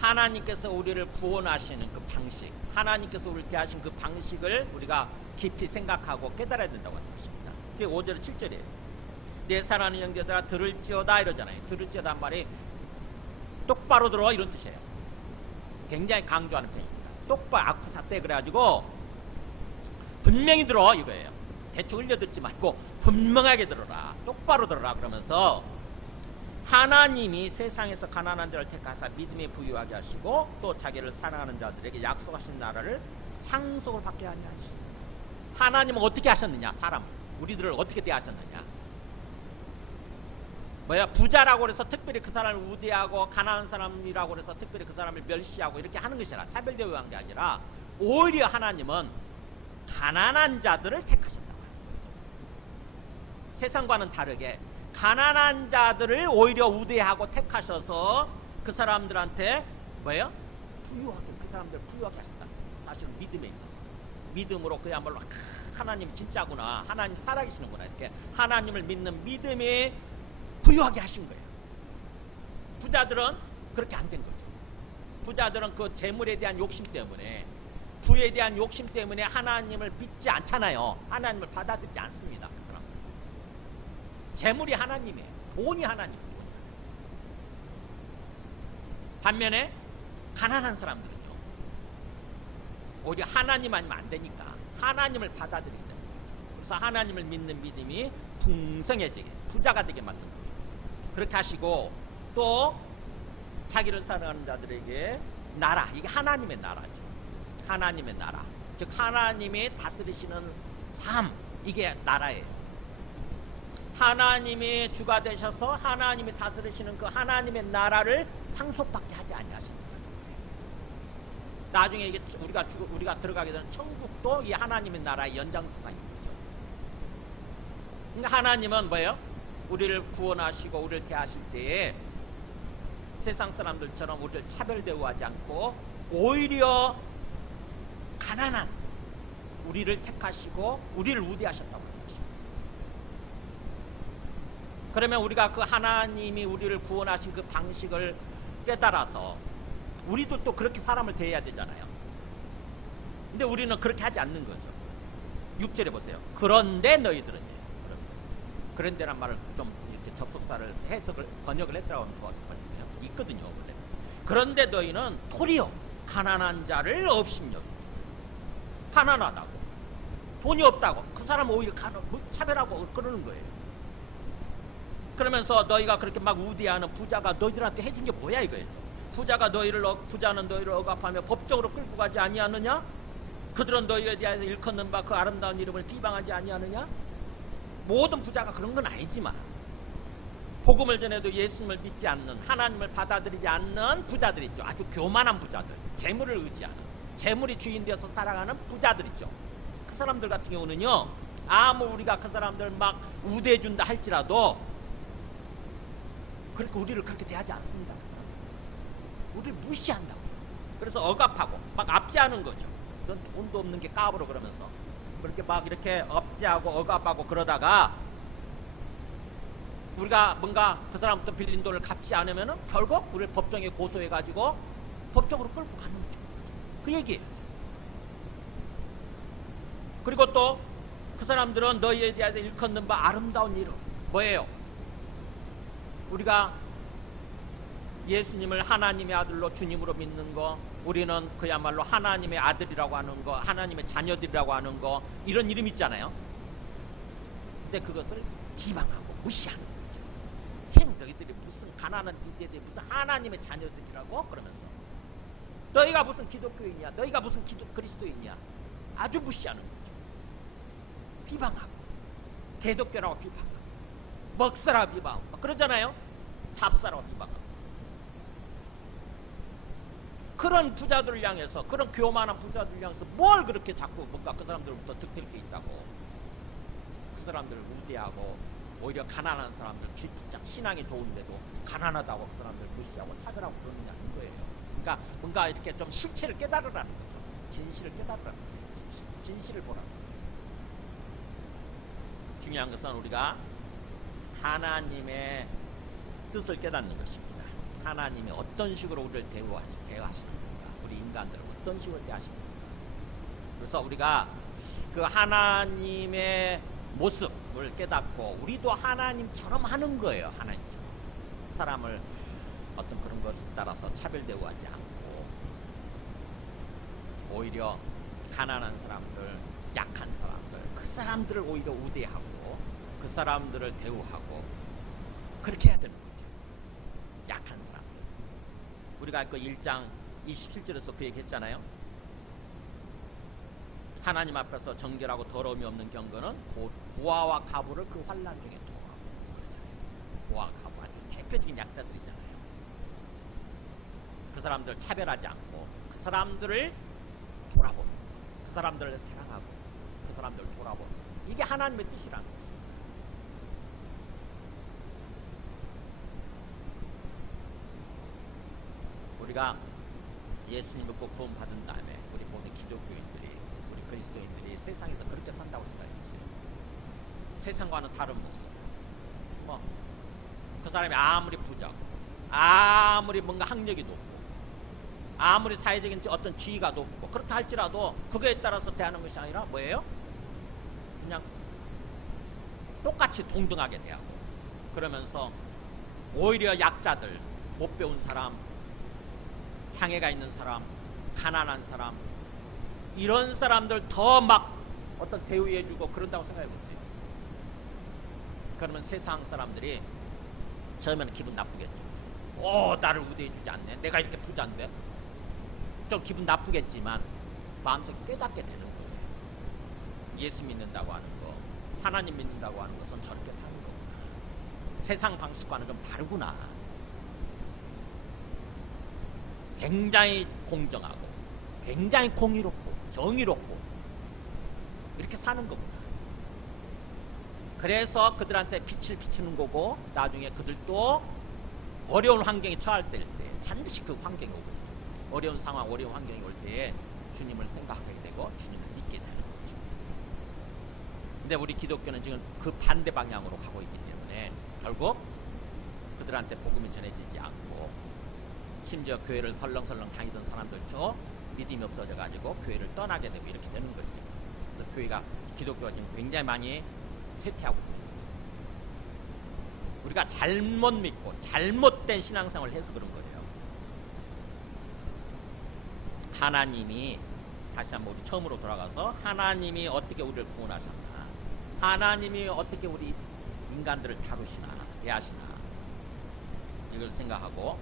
하나님께서 우리를 구원하시는 그 방식, 하나님께서 우리를 대하신 그 방식을 우리가 깊이 생각하고 깨달아야 된다고 하는 것입니다. 그게 5절 7절이에요. 내 사랑하는 형제들아 들을지어다 이러잖아요. 들을지어다 한 말이 똑바로 들어 이런 뜻이에요. 굉장히 강조하는 편입니다. 똑바로 아쿠사떼 그래가지고 분명히 들어 이거예요. 대충 흘려듣지 말고 분명하게 들어라, 똑바로 들어라 그러면서, 하나님이 세상에서 가난한 자를 택하사 믿음에 부유하게 하시고 또 자기를 사랑하는 자들에게 약속하신 나라를 상속을 받게 하냐 하십니다. 하나님은 어떻게 하셨느냐? 사람 우리들을 어떻게 대하셨느냐? 뭐야, 부자라고 해서 특별히 그 사람을 우대하고 가난한 사람이라고 해서 특별히 그 사람을 멸시하고 이렇게 하는 것이 아니라, 차별 대우한 게 아니라 오히려 하나님은 가난한 자들을 택하셨다고 해요. 세상과는 다르게 가난한 자들을 오히려 우대하고 택하셔서 그 사람들한테 뭐예요? 부유하게, 그 사람들 부유하게 하셨다. 사실은 믿음에 있어서, 믿음으로 그야말로 하나님 진짜구나, 하나님 살아계시는구나, 이렇게 하나님을 믿는 믿음이 부유하게 하신 거예요. 부자들은 그렇게 안 된 거죠. 부자들은 그 재물에 대한 욕심 때문에, 부에 대한 욕심 때문에 하나님을 믿지 않잖아요. 하나님을 받아들이지 않습니다. 그 사람 재물이 하나님이에요. 돈이 하나님이에요. 반면에 가난한 사람들은요, 오히려 하나님 아니면 안 되니까 하나님을 받아들이는 거죠. 그래서 하나님을 믿는 믿음이 풍성해지게, 부자가 되게 만든 거죠. 그렇게 하시고, 또 자기를 사랑하는 자들에게 나라, 이게 하나님의 나라죠. 하나님의 나라, 즉 하나님이 다스리시는 삶, 이게 나라예요. 하나님이 주가 되셔서 하나님이 다스리시는 그 하나님의 나라를 상속받게 하지 아니하십니다. 나중에 이게 우리가 들어가게 되는 천국도 이 하나님의 나라의 연장선상인 거죠. 그러니까 하나님은 뭐예요? 우리를 구원하시고 우리를 대하실 때에 세상 사람들처럼 우리를 차별 대우하지 않고 오히려 가난한 우리를 택하시고 우리를 우대하셨다고 하는 것입니다. 그러면 우리가 그 하나님이 우리를 구원하신 그 방식을 깨달아서 우리도 또 그렇게 사람을 대해야 되잖아요. 근데 우리는 그렇게 하지 않는 거죠. 6절에 보세요. 그런데 너희들은, 그런데란 말을 좀 이렇게 접속사를 해석을 번역을 했다고 하면 좋았을 뻔했어요. 있거든요 원래. 그런데 너희는 도리어 가난한 자를 업신여기, 가난하다고, 돈이 없다고 그 사람 오히려 차별하고 그러는 거예요. 그러면서 너희가 그렇게 막 우대하는 부자가 너희들한테 해준 게 뭐야 이거예요. 부자는 너희를 억압하며 법정으로 끌고 가지 아니하느냐? 그들은 너희에 대해서 일컫는 바 그 아름다운 이름을 비방하지 아니하느냐? 모든 부자가 그런 건 아니지만, 복음을 전해도 예수님을 믿지 않는, 하나님을 받아들이지 않는 부자들이 있죠. 아주 교만한 부자들, 재물을 의지하는, 재물이 주인 되어서 살아가는 부자들 있죠. 그 사람들 같은 경우는요, 아무 우리가 그 사람들 막 우대해준다 할지라도 그렇게 우리를 그렇게 대하지 않습니다. 그 사람들 우리를 무시한다고. 그래서 억압하고 막 압제하는 거죠. 넌 돈도 없는 게 까불어 그러면서 그렇게 막 이렇게 억제하고 억압하고 그러다가 우리가 뭔가 그 사람부터 빌린 돈을 갚지 않으면은 결국 우리를 법정에 고소해가지고 법정으로 끌고 가는 거죠. 그 얘기예요. 그리고 또 그 사람들은 너희에 대해서 일컫는 바 아름다운 이름, 뭐예요? 우리가 예수님을 하나님의 아들로 주님으로 믿는 거, 우리는 그야말로 하나님의 아들이라고 하는 거, 하나님의 자녀들이라고 하는 거, 이런 이름 있잖아요. 근데 그것을 비방하고 무시하는 거죠. 너희들이 무슨 가난한 이들이 무슨 하나님의 자녀들이라고 그러면서 너희가 무슨 기독교인이야, 너희가 무슨 그리스도인이야, 아주 무시하는 거죠. 비방하고, 개독교라고 비방하고, 먹사라 비방하고 그러잖아요. 잡사라고 비방하고. 그런 부자들을 향해서, 그런 교만한 부자들을 향해서 뭘 그렇게 자꾸 뭔가 그 사람들부터 득될 게 있다고 그 사람들을 우대하고, 오히려 가난한 사람들, 신앙이 좋은데도 가난하다고 그 사람들 무시하고 차별하고 그러느냐는 거예요. 그러니까 뭔가 이렇게 좀 실체를 깨달으라는 거죠. 진실을 깨달으라는 거죠. 진실을 보라는 거죠. 중요한 것은 우리가 하나님의 뜻을 깨닫는 것입니다. 하나님이 어떤 식으로 우리를 대하시는 건가, 우리 인간들을 어떤 식으로 대하시는 건가. 그래서 우리가 그 하나님의 모습을 깨닫고 우리도 하나님처럼 하는 거예요. 하나님처럼 사람을 어떤 그런 것에 따라서 차별 대우하지 않고, 오히려 가난한 사람들, 약한 사람들, 그 사람들을 오히려 우대하고 그 사람들을 대우하고 그렇게 해야 되는 거죠. 약한 사람들. 우리가 그 1장 27절에서 그 얘기 했잖아요. 하나님 앞에서 정결하고 더러움이 없는 경건은 고아와 가부를 그 환난 중에 도하고 그러잖아요. 고아와 가부 아주 대표적인 약자들이잖아요. 그 사람들을 차별하지 않고 그 사람들을 돌아보고 그 사람들을 사랑하고 그 사람들을 돌아보고, 이게 하나님의 뜻이라는 거죠. 우리가 예수님 믿고 구원 받은 다음에 우리 모든 기독교인들이, 우리 그리스도인들이 세상에서 그렇게 산다고 생각해보세요. 세상과는 다른 모습. 그 사람이 아무리 부자고 아무리 뭔가 학력이 높고 아무리 사회적인 어떤 지위가 높고 그렇다 할지라도 그거에 따라서 대하는 것이 아니라 뭐예요? 그냥 똑같이 동등하게 대하고, 그러면서 오히려 약자들, 못 배운 사람, 장애가 있는 사람, 가난한 사람, 이런 사람들 더 막 어떤 대우해주고 그런다고 생각해보세요. 그러면 세상 사람들이 처음에는 기분 나쁘겠죠. 나를 우대해주지 않네, 내가 이렇게 부자인데, 좀 기분 나쁘겠지만 마음속에 깨닫게 되는 거예요. 예수 믿는다고 하는 거, 하나님 믿는다고 하는 것은 저렇게 사는 거구나, 세상 방식과는 좀 다르구나, 굉장히 공정하고 굉장히 공의롭고 정의롭고 이렇게 사는 거구나. 그래서 그들한테 빛을 비추는 거고, 나중에 그들도 어려운 환경에 처할 때 반드시 그 환경이 오고, 어려운 상황, 어려운 환경이 올 때에 주님을 생각하게 되고 주님을 믿게 되는 거죠. 근데 우리 기독교는 지금 그 반대 방향으로 가고 있기 때문에 결국 그들한테 복음이 전해지지 않고, 심지어 교회를 설렁설렁 다니던 사람들도 믿음이 없어져 가지고 교회를 떠나게 되고 이렇게 되는 거죠. 그래서 교회가, 기독교가 지금 굉장히 많이 쇠퇴하고 있습니다. 우리가 잘못 믿고 잘못된 신앙생활을 해서 그런 거예요. 하나님이, 다시 한번 우리 처음으로 돌아가서 하나님이 어떻게 우리를 구원하셨나, 하나님이 어떻게 우리 인간들을 다루시나, 대하시나, 이걸 생각하고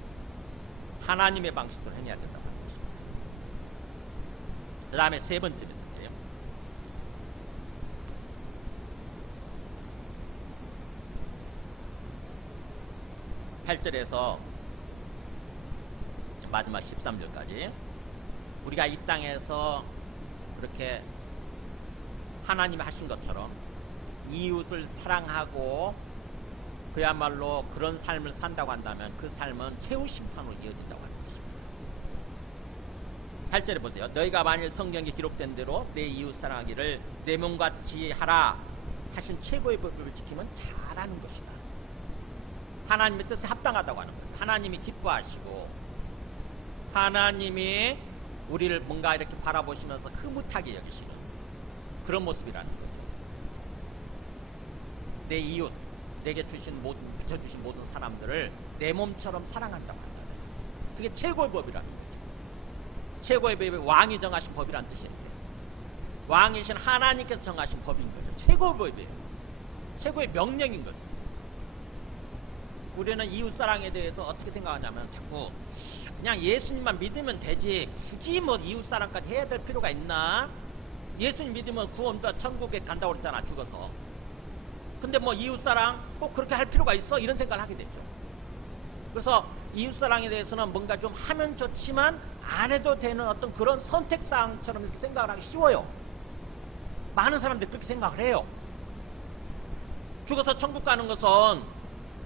하나님의 방식으로 행해야 된다는 것입니다. 그 다음에 세 번째 메시지예요. (8절에서) 마지막 13절까지 우리가 이 땅에서 그렇게 하나님이 하신 것처럼 이웃을 사랑하고 그야말로 그런 삶을 산다고 한다면 그 삶은 최후 심판으로 이어진다고 하는 것입니다. 8절에 보세요. 너희가 만일 성경에 기록된 대로 내 이웃 사랑하기를 내 몸같이 하라 하신 최고의 법을 지키면 잘하는 것이다. 하나님의 뜻에 합당하다고 하는 거죠. 하나님이 기뻐하시고 하나님이 우리를 뭔가 이렇게 바라보시면서 흐뭇하게 여기시는 그런 모습이라는 거죠. 내 이웃, 내게 붙여주신 모든 사람들을 내 몸처럼 사랑한다고 한다면 그게 최고의 법이라는 거죠. 최고의 법이 왕이 정하신 법이라는 뜻인데, 왕이신 하나님께서 정하신 법인 거죠. 최고의 법이에요. 최고의 명령인 거죠. 우리는 이웃사랑에 대해서 어떻게 생각하냐면 자꾸 그냥 예수님만 믿으면 되지, 굳이 뭐 이웃사랑까지 해야 될 필요가 있나? 예수님 믿으면 구원도 천국에 간다고 그랬잖아, 죽어서. 근데 뭐 이웃사랑 꼭 그렇게 할 필요가 있어? 이런 생각을 하게 되죠. 그래서 이웃사랑에 대해서는 뭔가 좀 하면 좋지만 안 해도 되는 어떤 그런 선택사항처럼 이렇게 생각을 하기 쉬워요. 많은 사람들이 그렇게 생각을 해요. 죽어서 천국 가는 것은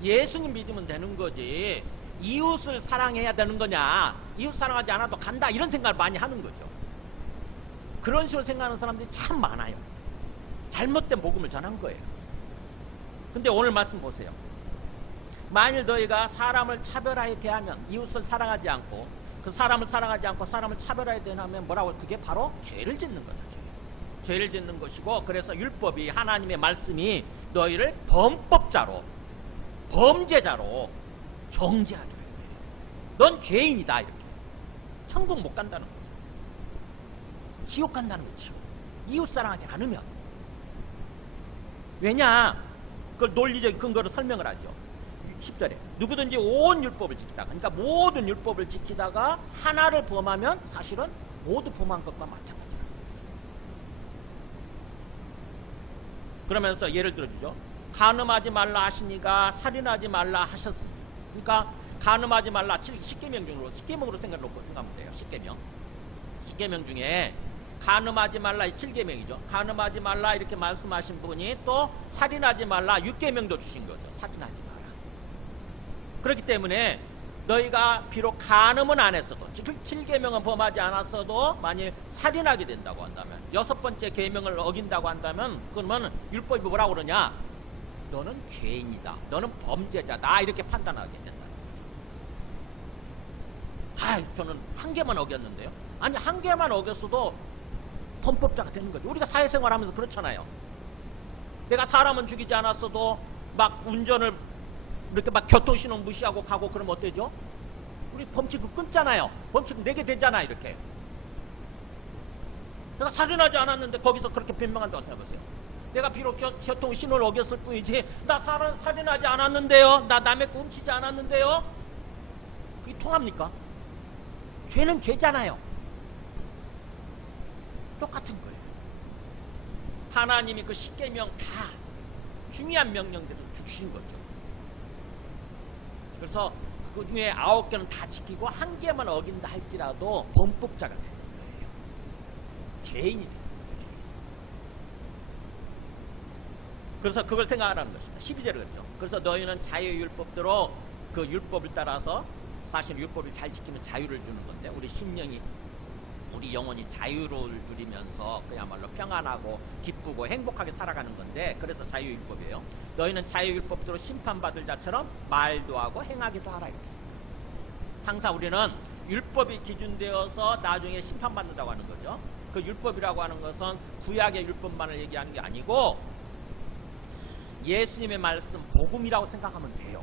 예수님 믿으면 되는 거지, 이웃을 사랑해야 되는 거냐, 이웃 사랑하지 않아도 간다, 이런 생각을 많이 하는 거죠. 그런 식으로 생각하는 사람들이 참 많아요. 잘못된 복음을 전한 거예요. 근데 오늘 말씀 보세요. 만일 너희가 사람을 차별하여 대하면, 이웃을 사랑하지 않고 그 사람을 사랑하지 않고 사람을 차별하여 대하면 뭐라고? 그게 바로 죄를 짓는 거죠. 죄를 짓는 것이고, 그래서 율법이, 하나님의 말씀이 너희를 범법자로, 범죄자로 정죄하도록 해요. 넌 죄인이다, 이렇게. 천국 못 간다는 거죠. 지옥 간다는 거죠. 이웃 사랑하지 않으면. 왜냐? 그걸 논리적인 근거로 설명을 하죠. 10절에 누구든지 온 율법을 지키다가, 그러니까 모든 율법을 지키다가 하나를 범하면 사실은 모두 범한 것과 마찬가지라는 거죠. 그러면서 예를 들어주죠. 간음하지 말라 하시니가 살인하지 말라 하셨으니. 그러니까 간음하지 말라 10계명으로 생각하면 돼요. 10계명 중에 간음하지 말라 7계명이죠. 간음하지 말라 이렇게 말씀하신 분이 또 살인하지 말라 6계명도 주신 거죠. 살인하지 마라. 그렇기 때문에 너희가 비록 간음은 안 했어도, 7계명은 범하지 않았어도 만일 살인하게 된다고 한다면, 6번째 계명을 어긴다고 한다면, 그러면 율법이 뭐라고 그러냐? 너는 죄인이다, 너는 범죄자다, 이렇게 판단하게 된다는 거죠. 저는 한 개만 어겼는데요. 아니, 한 개만 어겼어도 범법자가 되는 거죠. 우리가 사회생활하면서 그렇잖아요. 내가 사람은 죽이지 않았어도 막 운전을 이렇게 막 교통신호 무시하고 가고 그러면 어때죠? 우리 범칙을 끊잖아요. 범칙 내게 되잖아, 이렇게. 내가 살인하지 않았는데 거기서 그렇게 변명한다고 생각해보세요. 내가 비록 교통신호를 어겼을 뿐이지, 나 살인하지 않았는데요, 나 남의 거 훔치지 않았는데요, 그게 통합니까? 죄는 죄잖아요. 똑같은 거예요. 하나님이 그 10계명 다 중요한 명령들을 주신 거죠. 그래서 그 중에 9개는 다 지키고 1개만 어긴다 할지라도 범법자가 되는 거예요. 죄인이 되는 거죠. 그래서 그걸 생각하라는 것입니다. 12절에 그랬죠. 그래서 너희는 자유율법대로 그 율법을 따라서, 사실 율법을 잘 지키면 자유를 주는 건데, 우리 심령이, 우리 영혼이 자유를 누리면서 그야말로 평안하고 기쁘고 행복하게 살아가는 건데, 그래서 자유율법이에요. 너희는 자유율법대로 심판받을 자처럼 말도 하고 행하기도 하라, 이렇게. 항상 우리는 율법이 기준되어서 나중에 심판받는다고 하는 거죠. 그 율법이라고 하는 것은 구약의 율법만을 얘기하는 게 아니고 예수님의 말씀, 복음이라고 생각하면 돼요.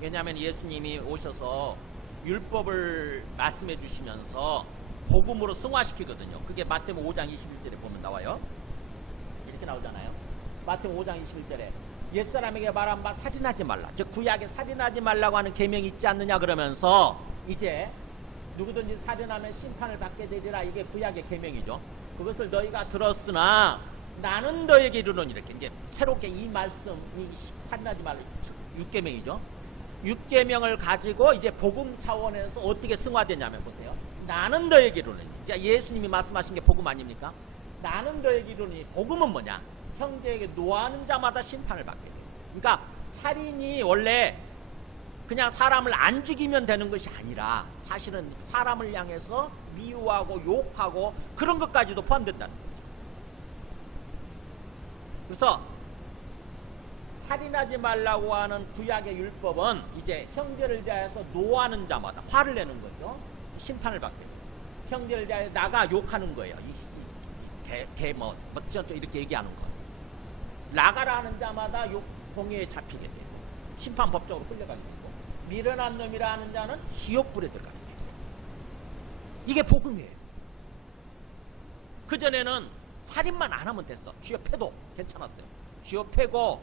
왜냐하면 예수님이 오셔서 율법을 말씀해 주시면서 복음으로 승화시키거든요. 그게 마태복음 5장 21절에 보면 나와요. 이렇게 나오잖아요. 마태복음 5장 21절에 옛사람에게 말한 바 살인하지 말라, 즉 구약에 살인하지 말라고 하는 계명이 있지 않느냐, 그러면서 이제 누구든지 살인하면 심판을 받게 되리라, 이게 구약의 계명이죠. 그것을 너희가 들었으나 나는 너에게 이르노니, 이렇게 이제 새롭게 이 말씀, 이 살인하지 말라 6계명이죠. 6계명을 가지고 이제 복음 차원에서 어떻게 승화되냐면, 보세요. 나는 너에게 이르노니. 그러니까 예수님이 말씀하신 게 복음 아닙니까? 나는 너에게 이르노니. 복음은 뭐냐? 형제에게 노하는 자마다 심판을 받게 돼요. 그러니까 살인이 원래 그냥 사람을 안 죽이면 되는 것이 아니라 사실은 사람을 향해서 미워하고 욕하고 그런 것까지도 포함된다는 거죠. 그래서 살인하지 말라고 하는 구약의 율법은 이제 형제를 대하여서 노하는 자마다 화를 내는 거죠. 심판을 받게 돼요. 형제를 대하여 나가 욕하는 거예요. 또 이렇게 얘기하는 거. 나가라 하는 자마다 욕 공회에 잡히게 되고 심판법적으로 끌려가게 되고, 미련한 놈이라 하는 자는 지옥불에 들어가게 되고. 이게 복음이에요. 그전에는 살인만 안 하면 됐어. 쥐어 패도 괜찮았어요. 쥐어 패고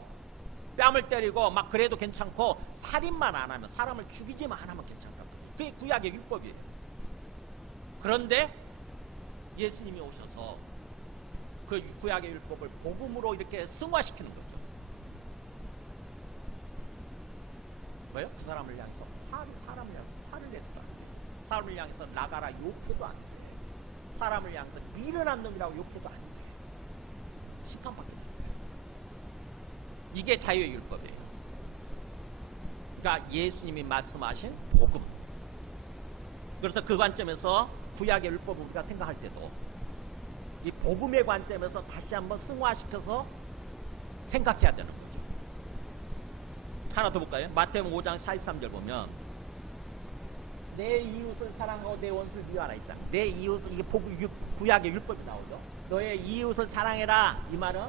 뺨을 때리고 막 그래도 괜찮고, 살인만 안 하면, 사람을 죽이지만 안 하면 괜찮다고. 그게 구약의 율법이에요. 그런데 예수님이 오셔서 그 구약의 율법을 복음으로 이렇게 승화시키는 거죠. 뭐예요? 그 사람을 향해서 사람을 향해서 화를 내서도 안 돼. 사람을 향해서 나가라 욕해도 안 돼. 사람을 향해서 미련한 놈이라고 욕해도 안 돼. 심판받게 돼. 이게 자유의 율법이에요. 그러니까 예수님이 말씀하신 복음. 그래서 그 관점에서 구약의 율법을 우리가 생각할 때도 이 복음의 관점에서 다시 한번 승화시켜서 생각해야 되는 거죠. 하나 더 볼까요? 마태복음 5장 43절 보면 내 이웃을 사랑하고 내 원수를 미워하라 있잖아. 내 이웃을, 이게 구약의 율법이 나오죠. 너의 이웃을 사랑해라. 이 말은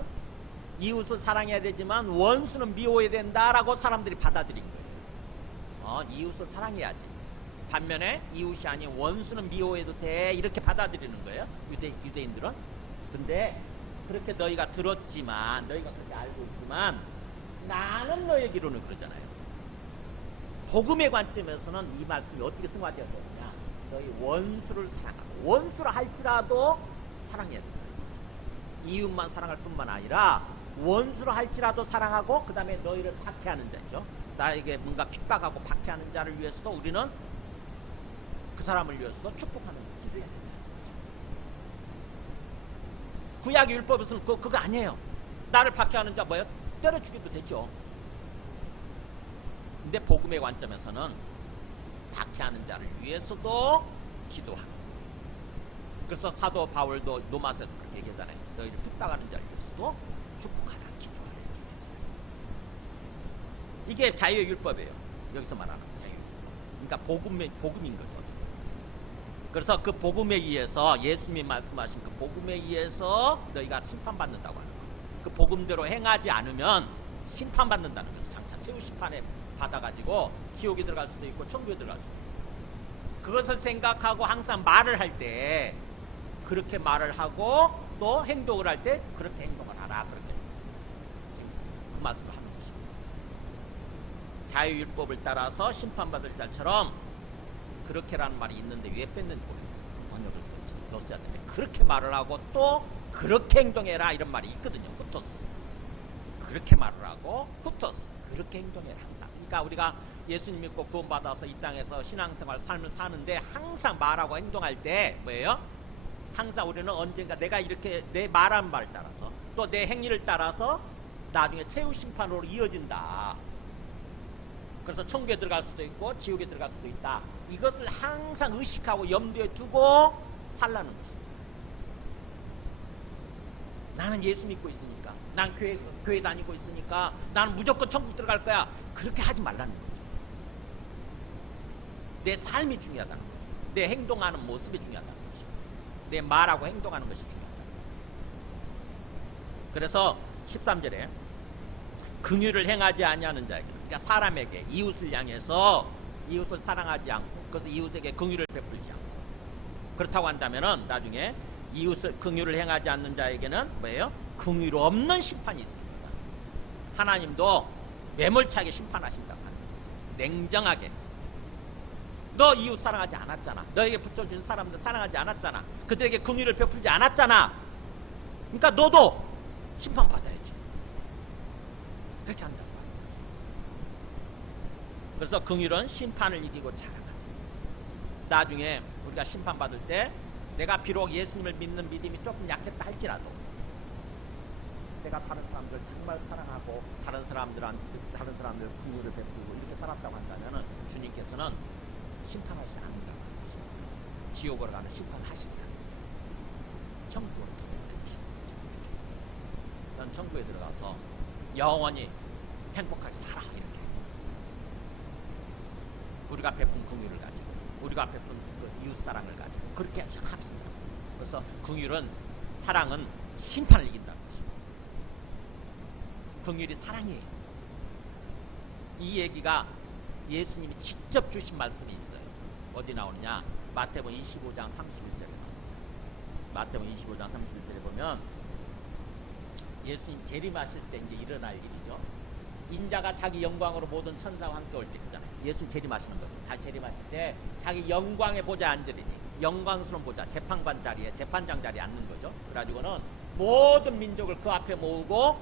이웃을 사랑해야 되지만 원수는 미워해야 된다라고 사람들이 받아들인 거예요. 이웃을 사랑해야지. 반면에 이웃이 아닌 원수는 미워해도 돼. 이렇게 받아들이는 거예요. 유대인들은. 근데 그렇게 너희가 들었지만, 너희가 그렇게 알고 있지만 나는 너의 기로는 그러잖아요. 복음의 관점에서는 이 말씀이 어떻게 승화되어야 되느냐. 너희 원수를 사랑하고, 원수를 할지라도 사랑해야 된다. 이웃만 사랑할 뿐만 아니라 원수를 할지라도 사랑하고, 그 다음에 너희를 박해하는 자죠. 나에게 뭔가 핍박하고 박해하는 자를 위해서도 우리는 그 사람을 위해서도 축복하는 기도해야 된다. 구약의 율법에서는 그거 아니에요. 나를 박해하는 자 뭐예요? 때려 죽여도 되죠. 근데 복음의 관점에서는 박해하는 자를 위해서도 기도하고. 그래서 사도 바울도 로마서에서 그렇게 얘기하잖아요. 너희를 핍박하는 자를 위해서도 축복하라, 기도하라. 이게 자유의 율법이에요. 여기서 말하는 자유의 율법. 그러니까 복음인 거죠. 그래서 그 복음에 의해서, 예수님이 말씀하신 그 복음에 의해서 너희가 심판받는다고 하는 거예요. 그 복음대로 행하지 않으면 심판받는다는 거죠. 장차 최후 심판에 받아가지고 지옥에 들어갈 수도 있고 천국에 들어갈 수도 있고. 그것을 생각하고 항상 말을 할 때 그렇게 말을 하고, 또 행동을 할 때 그렇게 행동을 하라. 그렇게 지금 그 말씀을 하는 것입니다. 자유율법을 따라서 심판받을 자처럼 그렇게라는 말이 있는데 왜 뺐는지 모르겠어요. 번역을 넣었어야 되는데 그렇게 말을 하고 또 그렇게 행동해라 이런 말이 있거든요. 후토스. 그렇게 말을 하고 후토스. 그렇게 행동해라 항상. 그러니까 우리가 예수님 믿고 구원받아서 이 땅에서 신앙생활 삶을 사는데 항상 말하고 행동할 때 뭐예요? 항상 우리는 언젠가 내가 이렇게 내 말한 말 따라서 또 내 행위를 따라서 나중에 최후 심판으로 이어진다. 그래서 천국에 들어갈 수도 있고 지옥에 들어갈 수도 있다. 이것을 항상 의식하고 염두에 두고 살라는 것입니다. 나는 예수 믿고 있으니까, 난 교회 다니고 있으니까 나는 무조건 천국 들어갈 거야. 그렇게 하지 말라는 거죠. 내 삶이 중요하다는 거죠. 내 행동하는 모습이 중요하다는 거죠. 내 말하고 행동하는 것이 중요하다. 그래서 13절에 긍휼을 행하지 아니하는 자에게, 그러니까 사람에게, 이웃을 향해서 이웃을 사랑하지 않고, 그래서 이웃에게 긍휼을 베풀지 않고, 그렇다고 한다면은 나중에 이웃을 긍휼을 행하지 않는 자에게는 뭐예요? 긍휼 없는 심판이 있습니다. 하나님도 매몰차게 심판하신다고 하는 거죠. 냉정하게. 너 이웃 사랑하지 않았잖아. 너에게 붙여준 사람들 사랑하지 않았잖아. 그들에게 긍휼을 베풀지 않았잖아. 그러니까 너도 심판받아야지. 그렇게 한다고 합니다. 그래서 긍휼은 심판을 이기고 자라간다. 나중에 우리가 심판받을 때 내가 비록 예수님을 믿는 믿음이 조금 약했다 할지라도 내가 다른 사람들 정말 사랑하고 다른 사람들 긍휼을 베풀고 이렇게 살았다고 한다면 주님께서는 심판하시지 않는다고 합니다. 지옥으로 가는 심판하시지 않는다. 천국으로 들어가십시오. 넌 천국에 들어가서 영원히 행복하게 살아. 이렇게 우리가 베푼 긍휼을 가지고, 우리가 베푼 그 이웃사랑을 가지고 그렇게 하겠습니다. 그래서 긍휼은, 사랑은 심판을 이긴다는 것입니다. 긍휼이 사랑이에요. 이 얘기가 예수님이 직접 주신 말씀이 있어요. 어디 나오느냐? 마태복음 25장 31절에 마태복음 25장 31절에 보면 예수님 재림하실 때 이제 일어날 일이죠. 인자가 자기 영광으로 모든 천사와 함께 올 때 있잖아요. 예수님 재림하시는 거죠. 다 재림하실 때 자기 영광의 보좌에 앉으리니, 영광스러운 보좌, 재판관 자리에, 재판장 자리에 앉는 거죠. 그래가지고는 모든 민족을 그 앞에 모으고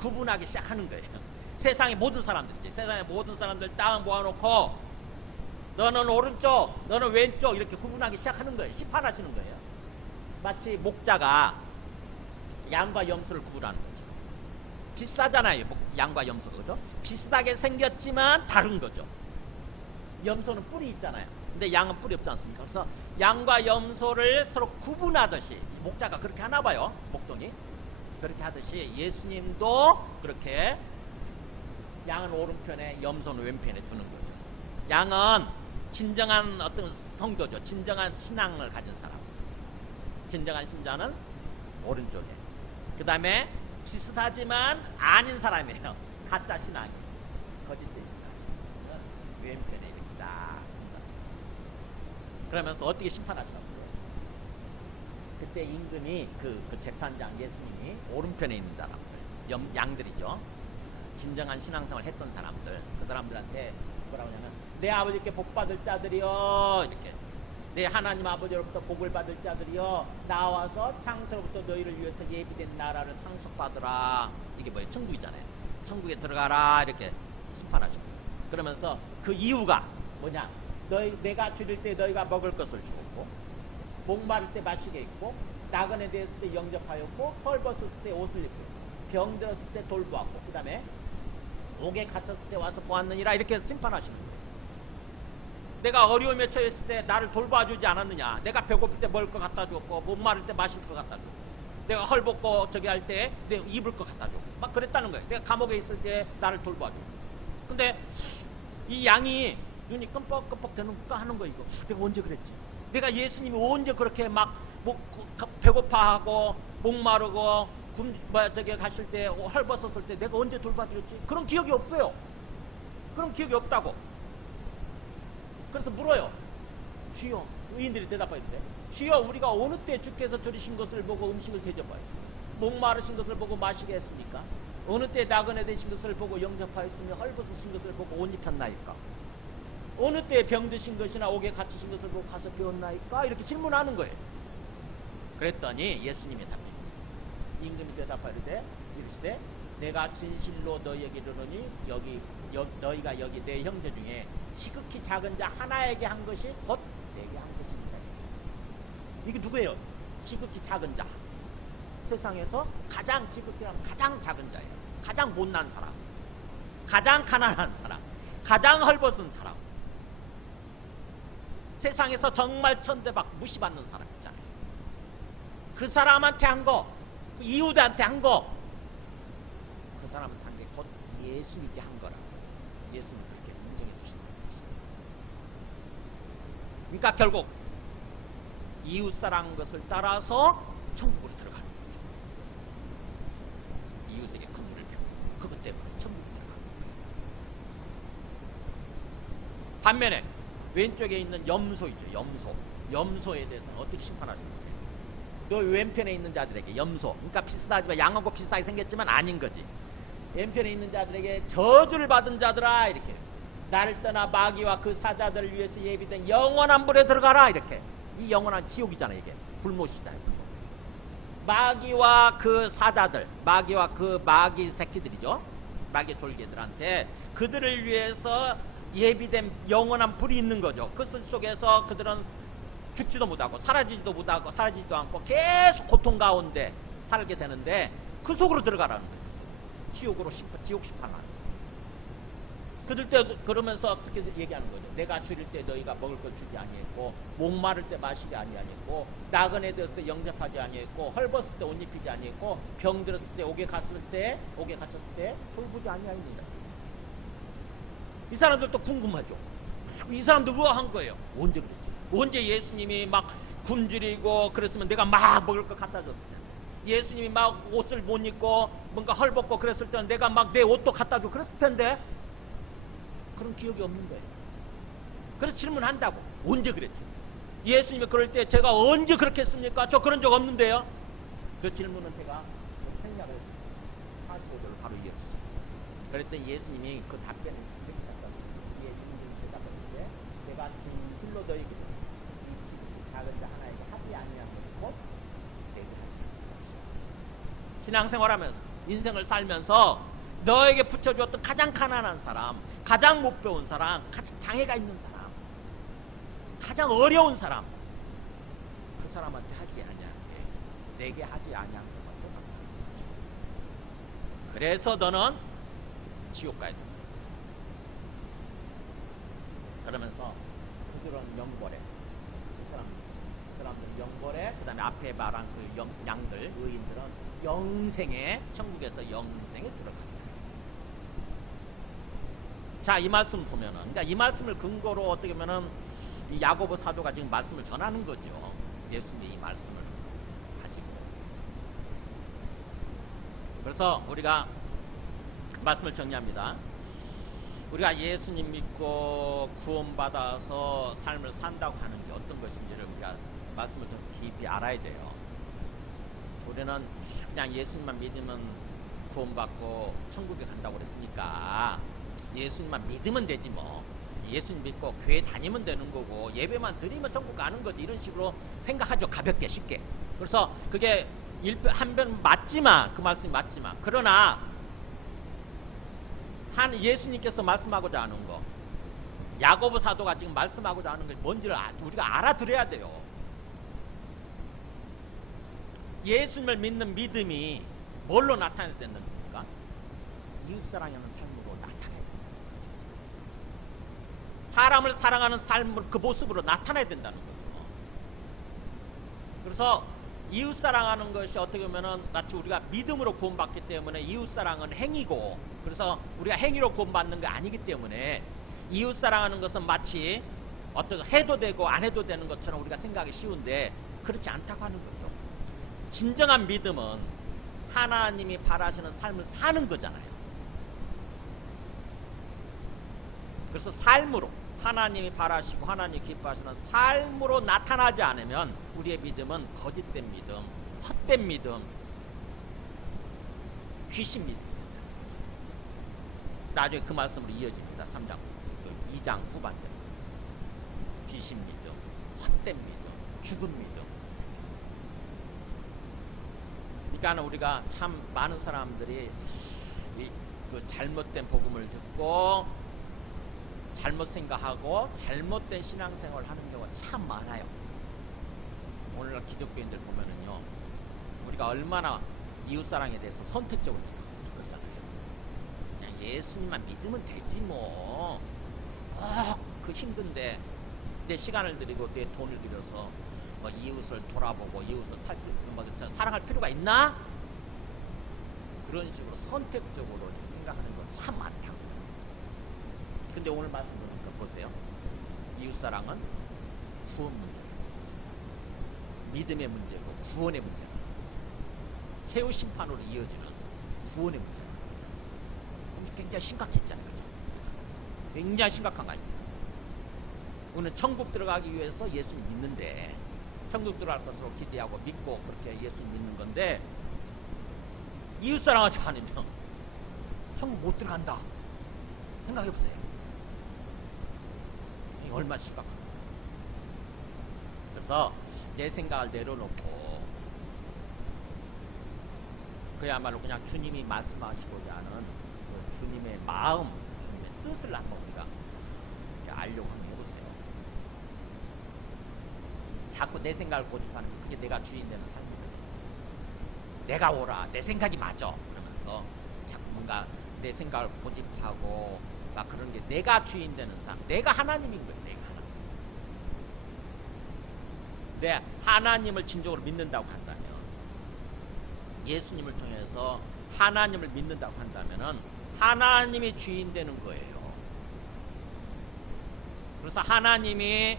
구분하기 시작하는 거예요. 세상의 모든 사람들이지. 세상의 모든 사람들 딱 모아놓고 너는 오른쪽, 너는 왼쪽 이렇게 구분하기 시작하는 거예요. 심판하시는 거예요. 마치 목자가 양과 염소를 구분하는 거죠. 비슷하잖아요. 양과 염소가. 그죠? 비슷하게 생겼지만 다른 거죠. 염소는 뿔이 있잖아요. 근데 양은 뿔이 없지 않습니까? 그래서 양과 염소를 서로 구분하듯이 목자가 그렇게 하나 봐요. 목동이 그렇게 하듯이 예수님도 그렇게 양은 오른편에 염소는 왼편에 두는 거죠. 양은 진정한 어떤 성도죠. 진정한 신앙을 가진 사람. 진정한 신자는 오른쪽에. 그 다음에 비슷하지만 아닌 사람이에요. 가짜 신앙이. 거짓된 신앙이. 왼편에 이렇게 딱. 그러면서 어떻게 심판하시라고요? 그때 임금이 그 재판장 예수님이 오른편에 있는 사람들, 양들이죠. 진정한 신앙생활을 했던 사람들, 그 사람들한테 뭐라고 하냐면 내 아버지께 복 받을 자들이여, 이렇게 내 하나님 아버지로부터 복을 받을 자들이여 나와서 창세로부터 너희를 위해서 예비된 나라를 상속받으라. 이게 뭐예요? 천국이잖아요. 천국에 들어가라 이렇게 심판하시고, 그러면서 그 이유가 뭐냐? 내가 줄일 때 너희가 먹을 것을 주었고, 목마를 때 마시게 했고, 나그네 되었을 때 영접하였고, 헐벗었을 때 옷을 입고, 병들었을 때 돌보았고, 그 다음에 옥에 갇혔을 때 와서 보았느니라. 이렇게 심판하시는 거예요. 내가 어려움에 처했을 때 나를 돌봐주지 않았느냐? 내가 배고플 때 먹을 것 갖다 줬고, 목마를 때 마실 것 갖다 줬고, 내가 헐벗고 저기 할 때 내가 입을 것 갖다 줬고, 막 그랬다는 거예요. 내가 감옥에 있을 때 나를 돌봐주고. 근데 이 양이 눈이 끔뻑끔뻑 되는가 하는 거. 이거 내가 언제 그랬지? 내가 예수님이 언제 그렇게 막 배고파하고 목마르고 저기 가실 때 헐벗었을 때 내가 언제 돌봐드렸지? 그런 기억이 없어요. 그런 기억이 없다고. 그래서 물어요. 주여, 의인들이 대답하는데, 주여, 우리가 어느 때 주께서 줄이신 것을 보고 음식을 대접하였습니까? 목마르신 것을 보고 마시게 했습니까? 어느 때 나그네 되신 것을 보고 영접하였으며 헐벗으신 것을 보고 옷 입혔나이까? 어느 때 병드신 것이나 옥에 갇히신 것을 보고 가서 배웠나이까? 이렇게 질문하는 거예요. 그랬더니 예수님이 답합니다. 임금이 대답하되 이르시되 내가 진실로 너희에게 이르노니 너희가 여기 내 형제 중에 지극히 작은 자 하나에게 한 것이 곧 내게 한 것입니다. 이게 누구예요? 지극히 작은 자. 세상에서 가장 지극히 하면 가장 작은 자예요. 가장 못난 사람, 가장 가난한 사람, 가장 헐벗은 사람, 세상에서 정말 천대박 무시받는 사람 있잖아요. 그 사람한테 한 거, 그 이웃한테 한 거, 그 사람한테 한 게 곧 예수님께 한 거라고. 예수님 그렇게 인정해 주시는 거예요. 그러니까 결국 이웃사랑 것을 따라서 천국으로 들어가는 거죠. 이웃에게 큰 물을 베고 그것 때문에 천국으로 들어가는 거예요. 반면에 왼쪽에 있는 염소이죠. 염소에 대해서는 어떻게 심판하시는지. 또 왼편에 있는 자들에게 염소, 그러니까 비슷하지만 양하고 비슷하게 생겼지만 아닌 거지. 왼편에 있는 자들에게 저주를 받은 자들아, 이렇게 나를 떠나 마귀와 그 사자들을 위해서 예비된 영원한 불에 들어가라. 이렇게. 이 영원한 지옥이잖아요. 이게 불못이잖아요. 불못. 마귀와 그 사자들, 마귀와 그 마귀 새끼들이죠. 마귀 졸개들한테 그들을 위해서 예비된 영원한 불이 있는 거죠. 그 술 속에서 그들은 죽지도 못하고 사라지지도 못하고 사라지지도 않고 계속 고통 가운데 살게 되는데 그 속으로 들어가라는 거예요. 지옥으로 지옥 심판하는 거예요. 그들 때 그러면서 그렇게 얘기하는 거죠. 내가 줄일 때 너희가 먹을 걸 주지 아니했고, 목마를 때 마시지 아니했고, 나그네 되었을 때 영접하지 아니했고, 헐벗을 때 옷 입히지 아니했고, 병들었을 때 옥에 갇혔을 때 돌보지 아니하였느니라. 이 사람들도 궁금하죠. 이 사람도 의아한 거예요. 언제 그랬지? 언제 예수님이 막 굶주리고 그랬으면 내가 막 먹을 거 갖다 줬을 때, 예수님이 막 옷을 못 입고 뭔가 헐벗고 그랬을 때는 내가 막 내 옷도 갖다 주고 그랬을 텐데 그런 기억이 없는 거예요. 그래서 질문한다고. 언제 그랬죠? 예수님이 그럴 때 제가 언제 그렇게 했습니까? 저 그런 적 없는데요. 그 질문은 제가 생략을 45도를 바로 이어주죠. 그랬더니 예수님이 그 답변을 이렇게 답답해요. 예수님이 대답했는데 내가 진실로 너희에게 이 지극히 작은 자 하나에게 하지 아니한 것이고 내게 하지 않은 것이다. 신앙생활하면서 인생을 살면서 너에게 붙여주었던 가장 가난한 사람, 가장 못 배운 사람, 가장 장애가 있는 사람, 가장 어려운 사람, 그 사람한테 하지 아니한 게 내게 하지 아니한 것과 똑같은 거죠. 그래서 너는 지옥 가야 된다. 그러면서 그들은 영벌에 그 사람들은 영벌에 그 다음에 앞에 말한 그 양들 의인들은 영생에 천국에서 영생에 들어갑니다. 자, 이 말씀 보면은 그러니까 이 말씀을 근거로 어떻게 보면은 이 야고보 사도가 지금 말씀을 전하는 거죠. 예수님의 이 말씀을 가지고. 그래서 우리가 말씀을 정리합니다. 우리가 예수님 믿고 구원받아서 삶을 산다고 하는 게 어떤 것인지를 우리가 말씀을 좀 깊이 알아야 돼요. 우리는 그냥 예수님만 믿으면 구원받고 천국에 간다고 그랬으니까 예수님만 믿으면 되지 뭐. 예수님 믿고 교회 다니면 되는 거고 예배만 드리면 천국 가는 거지, 이런 식으로 생각하죠. 가볍게 쉽게. 그래서 그게 한편 맞지만, 그 말씀이 맞지만, 그러나 예수님께서 말씀하고자 하는 거, 야고보 사도가 지금 말씀하고자 하는 게 뭔지를 우리가 알아들어야 돼요. 예수님을 믿는 믿음이 뭘로 나타내야 되는 겁니까? 이웃사랑하는 삶으로 나타내야 돼요. 사람을 사랑하는 삶을 그 모습으로 나타내야 된다는 거죠. 그래서 이웃사랑하는 것이 어떻게 보면은 마치 우리가 믿음으로 구원받기 때문에 이웃사랑은 행위고, 그래서 우리가 행위로 구원받는 게 아니기 때문에 이웃사랑하는 것은 마치 어떻게 해도 되고 안 해도 되는 것처럼 우리가 생각하기 쉬운데 그렇지 않다고 하는 거죠. 진정한 믿음은 하나님이 바라시는 삶을 사는 거잖아요. 그래서 삶으로 하나님이 바라시고 하나님이 기뻐하시는 삶으로 나타나지 않으면 우리의 믿음은 거짓된 믿음, 헛된 믿음, 귀신 믿음이 된다. 나중에 그 말씀으로 이어집니다. 3장, 2장 후반절. 귀신 믿음, 헛된 믿음, 죽은 믿음. 그러니까 우리가 참 많은 사람들이 그 잘못된 복음을 듣고 잘못 생각하고 잘못된 신앙생활을 하는 경우가 참 많아요. 오늘날 기독교인들 보면은요, 우리가 얼마나 이웃사랑에 대해서 선택적으로 생각하고 그러잖아요. 그냥 예수님만 믿으면 되지 뭐. 꼭 그 힘든데 내 시간을 들이고 내 돈을 들여서 뭐 이웃을 돌아보고 이웃을 사랑할 필요가 있나? 그런 식으로 선택적으로 이렇게 생각하는 건 참 많다고요. 근데 오늘 말씀 보니까 보세요. 이웃사랑은 구원 문제예요. 믿음의 문제고 구원의 문제고 최후 심판으로 이어지는 구원의 문제가 굉장히 심각했잖아요. 그죠? 굉장히 심각한 거 아닙니까? 우리는 천국 들어가기 위해서 예수님 믿는데, 천국 들어갈 것으로 기대하고 믿고 그렇게 예수님 믿는 건데, 이웃사랑하지 않으면 천국 못 들어간다. 생각해 보세요. 이게 얼마나 심각한가. 그래서 내 생각을 내려놓고 그야말로 그냥 주님이 말씀하시고자 하는 그 주님의 마음, 주님의 뜻을 한번 우리가 알려고 한번 해보세요. 자꾸 내 생각을 고집하는 게 그게 내가 주인 되는 삶이거든요. 내가 옳아, 내 생각이 맞아 그러면서 자꾸 뭔가 내 생각을 고집하고 막 그런 게 내가 주인 되는 삶, 내가 하나님인 거예요. 내가 하나님. 내 하나님을 진정으로 믿는다고 한다면, 예수님을 통해서 하나님을 믿는다고 한다면은 하나님이 주인 되는 거예요. 그래서 하나님이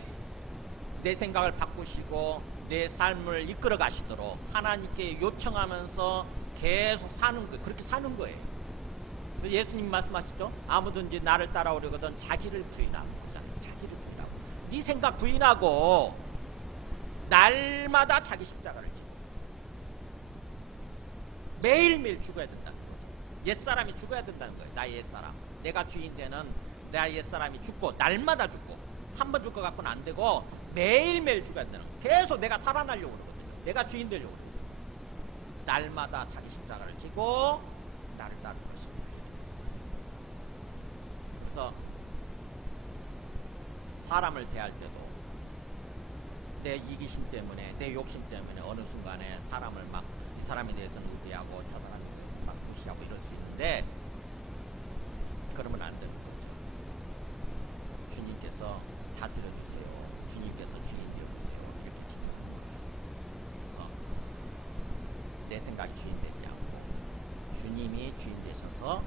내 생각을 바꾸시고 내 삶을 이끌어 가시도록 하나님께 요청하면서 계속 사는 거예요. 그렇게 사는 거예요. 예수님 말씀하시죠? 아무든지 나를 따라오려거든 자기를 부인하고, 자기를 부인하고, 네 생각 부인하고 날마다 자기 십자가를 지고 매일매일 죽어야 된다는 거죠. 옛사람이 죽어야 된다는 거예요. 나의 옛사람, 내가 주인 되는 나의 옛사람이 죽고, 날마다 죽고, 한 번 죽고 갖고는 안 되고 매일매일 죽어야 되는 거예요. 계속 내가 살아나려고 그러거든요. 내가 주인 되려고 그러거든요. 날마다 자기 십자가를 지고 나를 따르는 것입니다. 그래서 사람을 대할 때도 내 이기심 때문에, 내 욕심 때문에 어느 순간에 사람을 막 이 사람에 대해서는 우대하고 저 사람에 대해서는 막 무시하고 이럴 수 있는데, 그러면 안 되는 거죠. 주님께서 주님께서 다스려 주세요. 주님께서 주인 되어 주세요. 이렇게 기도합니다. 그래서 내 생각이 주인 되지 않고 주님이 주인 되셔서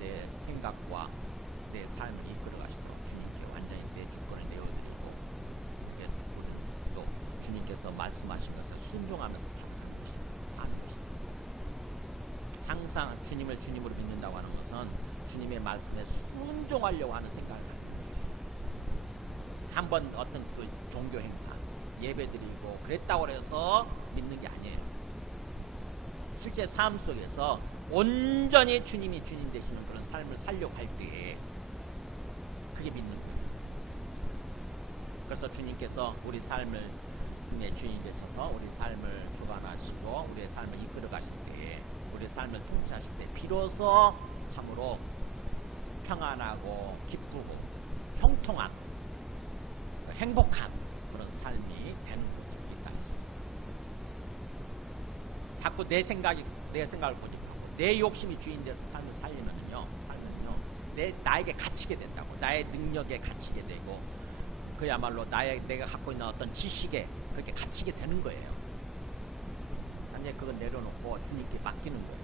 내 생각과 내 삶을 이끌어 가시도록 주님께 완전히 내 주권을 내어드리고 또 주님께서 말씀하신 것을 순종하면서 사는 것입니다. 항상 주님을 주님으로 믿는다고 하는 것은 주님의 말씀에 순종하려고 하는 생각을 가지고 한번 어떤 그 종교 행사 예배드리고 그랬다고 해서 믿는 게 아니에요. 실제 삶 속에서 온전히 주님이 주님 되시는 그런 삶을 살려고 할 때에 그게 믿는 거예요. 그래서 주님께서 우리 삶을 주인이 되셔서 우리 삶을 주관하시고 우리의 삶을 이끌어 가실 때에 우리의 삶을 통치하실 때 비로소 참으로 평안하고 기쁘고 형통한 행복한 그런 삶이 되는 거죠. 이 땅에서 자꾸 내 생각을 고집하고 내 욕심이 주인 돼서 삶을 살면요 나에게 갇히게 된다고. 나의 능력에 갇히게 되고 그야말로 내가 갖고 있는 어떤 지식에 그렇게 갇히게 되는 거예요. 완전히 그거 내려놓고 주님께 맡기는 거예요.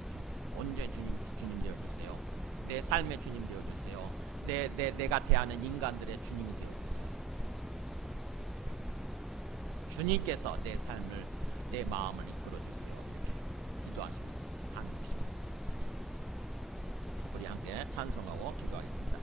온전히 주님 되어주세요. 내 삶의 주님 되어주세요. 내가 대하는 인간들의 주님이 되어주세요. 주님께서 내 삶을 내 마음을 이끌어주세요. 기도하시면서 사는 것입니다. 우리 함께 찬송하고 기도하겠습니다.